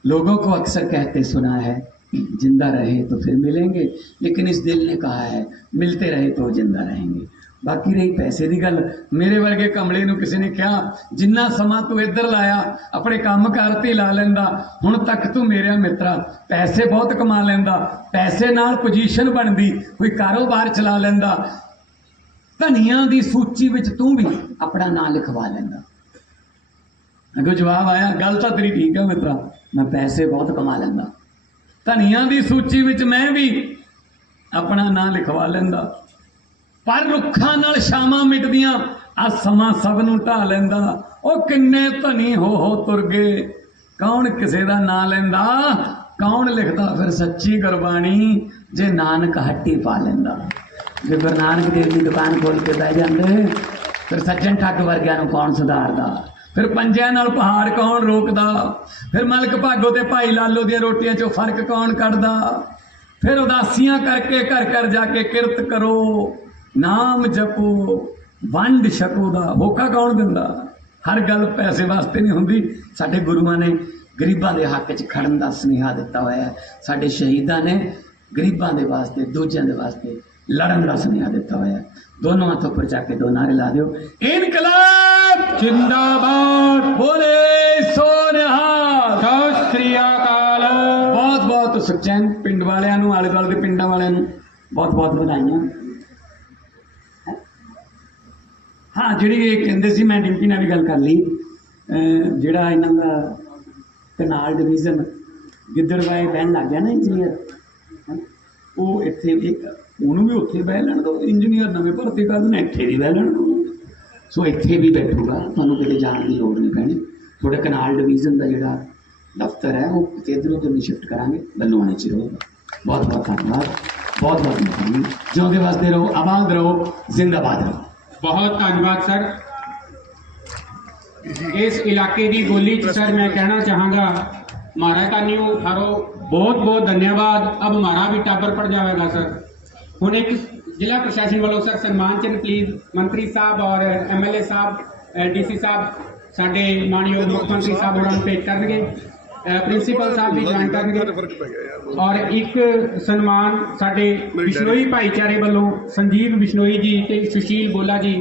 Speaker 1: लोगों को अक्सर कहते सुना है जिंदा रहे तो फिर मिलेंगे लेकिन इस दिल ने कहा है मिलते रहे तो जिंदा रहेंगे ਬਾਕੀ ਰਹੀ ਪੈਸੇ ਦੀ ਗੱਲ। ਮੇਰੇ ਵਰਗੇ ਕਮਲੇ ਨੂੰ ਕਿਸੇ ਨੇ ਕਿਹਾ, ਜਿੰਨਾ ਸਮਾਂ ਤੂੰ ਇੱਧਰ ਲਾਇਆ, ਆਪਣੇ ਕੰਮ ਕਾਰ ਤੇ ਲਾ ਲੈਂਦਾ। ਹੁਣ ਤੱਕ ਤੂੰ ਮੇਰਾ ਮਿੱਤਰਾ। ਪੈਸੇ ਬਹੁਤ ਕਮਾ ਲੈਂਦਾ। ਪੈਸੇ ਨਾਲ ਪੋਜੀਸ਼ਨ ਬਣਦੀ। ਕੋਈ ਕਾਰੋਬਾਰ ਚਲਾ ਲੈਂਦਾ। ਧਨੀਆਂ ਦੀ ਸੂਚੀ ਵਿੱਚ ਤੂੰ ਵੀ ਆਪਣਾ ਨਾਂ ਲਿਖਵਾ ਲੈਂਦਾ। ਅੱਗੋਂ ਜਵਾਬ ਆਇਆ, ਗੱਲ ਤਾਂ ਤੇਰੀ ਠੀਕ ਹੈ ਮਿੱਤਰਾ। ਮੈਂ ਪੈਸੇ ਬਹੁਤ ਕਮਾ ਲੈਂਦਾ। ਧਨੀਆਂ ਦੀ ਸੂਚੀ ਵਿੱਚ ਮੈਂ ਵੀ ਆਪਣਾ ਨਾਂ ਲਿਖਵਾ ਲੈਂਦਾ। ਪਰ ਰੁੱਖਾਂ ਨਾਲ ਸ਼ਾਮਾਂ ਮਿਟਦੀਆਂ। ਆ ਸਮਾਂ ਸਭ ਨੂੰ ਢਾ ਲੈਂਦਾ। ਉਹ ਕਿੰਨੇ ਧਨੀ ਹੋ ਹੋ ਤੁਰ ਗਏ। ਕੌਣ ਕਿਸੇ ਦਾ ਨਾਂ ਲੈਂਦਾ? ਕੌਣ ਲਿਖਦਾ? ਫਿਰ ਸੱਚੀ ਗੁਰਬਾਣੀ ਜੇ ਨਾਨਕ ਹੱਟੀ ਪਾ ਲੈਂਦਾ। ਜੇ ਗੁਰੂ ਨਾਨਕ ਦੇਵ ਦੀ ਦੁਕਾਨ ਖੋਲ ਕੇ ਬਹਿ ਜਾਂਦੇ, ਫਿਰ ਸੱਜਣ ਠੱਗ ਵਰਗਿਆਂ ਨੂੰ ਕੌਣ ਸੁਧਾਰਦਾ? ਫਿਰ ਪੰਜਿਆਂ ਨਾਲ ਪਹਾੜ ਕੌਣ ਰੋਕਦਾ? ਫਿਰ ਮਲਕ ਭਾਗੋ ਤੇ ਭਾਈ ਲਾਲੋ ਦੀਆਂ ਰੋਟੀਆਂ 'ਚੋਂ ਫ਼ਰਕ ਕੌਣ ਕੱਢਦਾ? ਫਿਰ ਉਦਾਸੀਆਂ ਕਰਕੇ ਘਰ ਘਰ ਜਾ ਕੇ ਕਿਰਤ ਕਰੋ। ਨਾਮ ਜਪੋ ਵੰਡ ਛਕੋ ਦਾ ਹੋਕਾ ਕੌਣ ਦਿੰਦਾ? ਹਰ ਗੱਲ ਪੈਸੇ ਵਾਸਤੇ ਨਹੀਂ ਹੁੰਦੀ। ਸਾਡੇ ਗੁਰੂਆਂ ਨੇ ਗਰੀਬਾਂ ਦੇ ਹੱਕ 'ਚ ਖੜਨ ਦਾ ਸੁਨੇਹਾ ਦਿੱਤਾ ਹੋਇਆ ਹੈ। ਸਾਡੇ ਸ਼ਹੀਦਾਂ ਨੇ ਗਰੀਬਾਂ ਦੇ ਵਾਸਤੇ ਦੂਜਿਆਂ ਦੇ ਵਾਸਤੇ ਲੜਨ ਦਾ ਸੁਨੇਹਾ ਦਿੱਤਾ ਹੋਇਆ ਹੈ। ਦੋਨੋਂ ਹੱਥੋਂ ਉੱਪਰ ਚੱਕ ਕੇ ਦੋ ਨਾਰੇ ਲਾ ਦਿਓ। ਇਨਕਲਾਬ!
Speaker 2: ਜਿੰਦਾਬਾਦ!
Speaker 1: ਬੋਲੇ ਸੋਨਿਹਾਲ!
Speaker 2: ਸਤਿ ਸ੍ਰੀ ਅਕਾਲ!
Speaker 1: ਬਹੁਤ ਬਹੁਤ ਸੁਖਚੈਨ ਪਿੰਡ ਵਾਲਿਆਂ ਨੂੰ ਆਲੇ ਦੁਆਲੇ ਦੇ ਪਿੰਡਾਂ ਵਾਲਿਆਂ ਨੂੰ। ਬਹੁਤ ਬਹੁਤ ਵਧਾਈਆਂ। ਹਾਂ, ਜਿਹੜੀ ਇਹ ਕਹਿੰਦੇ ਸੀ, ਮੈਂ ਡਿੰਪੀ ਨਾਲ ਵੀ ਗੱਲ ਕਰ ਲਈ। ਜਿਹੜਾ ਇਹਨਾਂ ਦਾ ਕਨਾਲ ਡਿਵੀਜ਼ਨ ਗਿੱਦੜਵਾਏ ਬਹਿਣ ਲੱਗ ਗਿਆ ਨਾ ਇੰਜੀਨੀਅਰ ਉਹ ਇੱਥੇ ਵੀ ਉਹਨੂੰ ਵੀ ਉੱਥੇ ਬਹਿ ਲੈਣ ਦੋ। ਇੰਜੀਨੀਅਰ ਨਵੇਂ ਭਰਤੀ ਕਰ ਦੇਣ, ਇੱਥੇ ਵੀ ਬਹਿ ਲੈਣ ਦਿਓ। ਸੋ ਇੱਥੇ ਵੀ ਬੈਠੂਗਾ, ਤੁਹਾਨੂੰ ਕਿਤੇ ਜਾਣ ਦੀ ਲੋੜ ਨਹੀਂ ਪੈਣੀ। ਤੁਹਾਡੇ ਕਨਾਲ ਡਿਵੀਜ਼ਨ ਦਾ ਜਿਹੜਾ ਦਫ਼ਤਰ ਹੈ, ਉਹ ਕਿਤੇ ਇੱਧਰ ਉੱਧਰ ਸ਼ਿਫਟ ਕਰਾਂਗੇ। ਬੱਲੂਆਣੇ ਚ ਰਹੇਗਾ ਬਹੁਤ ਬਹੁਤ ਧੰਨਵਾਦ। ਬਹੁਤ ਬਹੁਤ ਮਿਹਰਬਾਨੀ। ਜਿਉਂਦੇ ਵਾਸਤੇ ਰਹੋ, ਆਬਾਦ ਰਹੋ, ਜ਼ਿੰਦਾਬਾਦ ਰਹੋ।
Speaker 2: बहुत धन्यवाद, सर। इस इलाके की बोली सर, मैं कहना चाहूँगा, महाराज का न्यू थारो बहुत बहुत धन्यवाद। अब हमारा भी टाबर पड़ जाएगा सर। हूँ एक जिला प्रशासन वालों, सर सम्मान चिन्ह प्लीज़, मंत्री साहब और एमएलए साहब डीसी साहब, साढ़े माननीय मुख्यमंत्री साहब उन्होंने पेश करेंगे ਪ੍ਰਿੰਸੀਪਲ ਸਾਹਿਬ ਵੀ ਜੁਆਇਨ ਕਰਨਗੇ ਔਰ ਇੱਕ ਸਨਮਾਨ ਸਾਡੇ ਬਿਸ਼ਨੋਈ ਭਾਈਚਾਰੇ ਵੱਲੋਂ ਸੰਜੀਵ ਬਿਸ਼ਨੋਈ ਜੀ ਤੇ ਸੁਸ਼ੀਲ ਬੋਲਾ ਜੀ।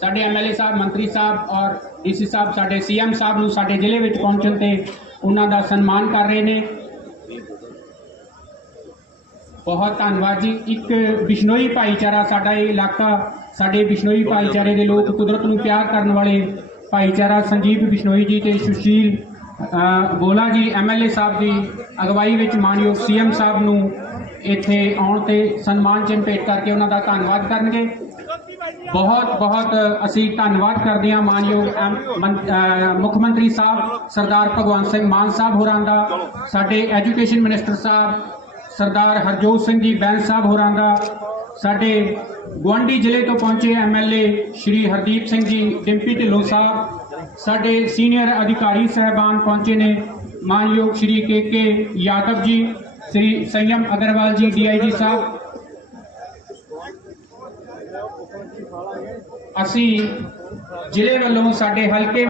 Speaker 2: ਸਾਡੇ ਐਮਐਲਏ ਸਾਹਿਬ ਮੰਤਰੀ ਸਾਹਿਬ ਔਰ ਡੀਸੀ ਸਾਹਿਬ ਸਾਡੇ ਸੀਐਮ ਸਾਹਿਬ ਨੂੰ ਸਾਡੇ ਜ਼ਿਲ੍ਹੇ ਵਿੱਚ ਪਹੁੰਚਣ ਤੇ ਉਹਨਾਂ ਦਾ ਸਨਮਾਨ ਕਰ ਰਹੇ ਨੇ। ਬਹੁਤ ਧੰਨਵਾਦ ਜੀ। ਇੱਕ ਬਿਸ਼ਨੋਈ ਭਾਈਚਾਰਾ ਸਾਡਾ ਇਹ ਇਲਾਕਾ ਸਾਡੇ ਬਿਸ਼ਨੋਈ ਭਾਈਚਾਰੇ ਦੇ ਲੋਕ ਕੁਦਰਤ ਨੂੰ ਪਿਆਰ ਕਰਨ ਵਾਲੇ ਭਾਈਚਾਰਾ ਸੰਜੀਵ ਬਿਸ਼ਨੋਈ ਜੀ ਤੇ ਸੁਸ਼ੀਲ ਅ, ਬੋਲਾ ਜੀ ਐਮਐਲਏ ਸਾਹਿਬ ਦੀ ਅਗਵਾਈ ਵਿੱਚ ਮਾਨਯੋਗ ਸੀਐਮ ਸਾਹਿਬ ਨੂੰ ਇੱਥੇ ਆਉਣ ਤੇ ਸਨਮਾਨ ਚਿੰਨ੍ਹ ਭੇਟ ਕਰਕੇ ਉਹਨਾਂ ਦਾ ਧੰਨਵਾਦ ਕਰਨਗੇ। ਬਹੁਤ ਬਹੁਤ ਅਸੀਂ ਧੰਨਵਾਦ ਕਰਦੇ ਹਾਂ ਮਾਨਯੋਗ ਐਮ- ਮੁੱਖ ਮੰਤਰੀ ਸਾਹਿਬ ਸਰਦਾਰ ਭਗਵੰਤ ਸਿੰਘ ਮਾਨ ਸਾਹਿਬ ਹੋਰਾਂ ਦਾ ਸਾਡੇ ਐਜੂਕੇਸ਼ਨ ਮਿਨਿਸਟਰ ਸਾਹਿਬ ਸਰਦਾਰ ਹਰਜੋਤ ਸਿੰਘ ਜੀ ਬੈਂਸ ਸਾਹਿਬ ਹੋਰਾਂ ਦਾ ਸਾਡੇ ਗੁਆਂਢੀ ਜ਼ਿਲ੍ਹੇ ਤੋਂ ਪਹੁੰਚੇ ਐਮਐਲਏ ਸ਼੍ਰੀ ਹਰਦੀਪ ਸਿੰਘ ਜੀ, ਡਿੰਪੀ ਢਿੱਲੋਂ ਸਾਹਿਬ, ਸਾਡੇ ਸੀਨੀਅਰ ਅਧਿਕਾਰੀ ਸਹਿਬਾਨ ਪਹੁੰਚੇ ਨੇ ਮਾਨਯੋਗ ਸ਼੍ਰੀ ਕੇ ਕੇ ਯਾਦਵ ਜੀ, ਸ਼੍ਰੀ ਸੰਯਮ ਅਗਰਵਾਲ ਜੀ ਡੀਆਈਜੀ ਸਾਹਿਬ। ਅਸੀਂ ਜ਼ਿਲ੍ਹੇ ਵੱਲੋਂ ਸਾਡੇ ਹਲਕੇ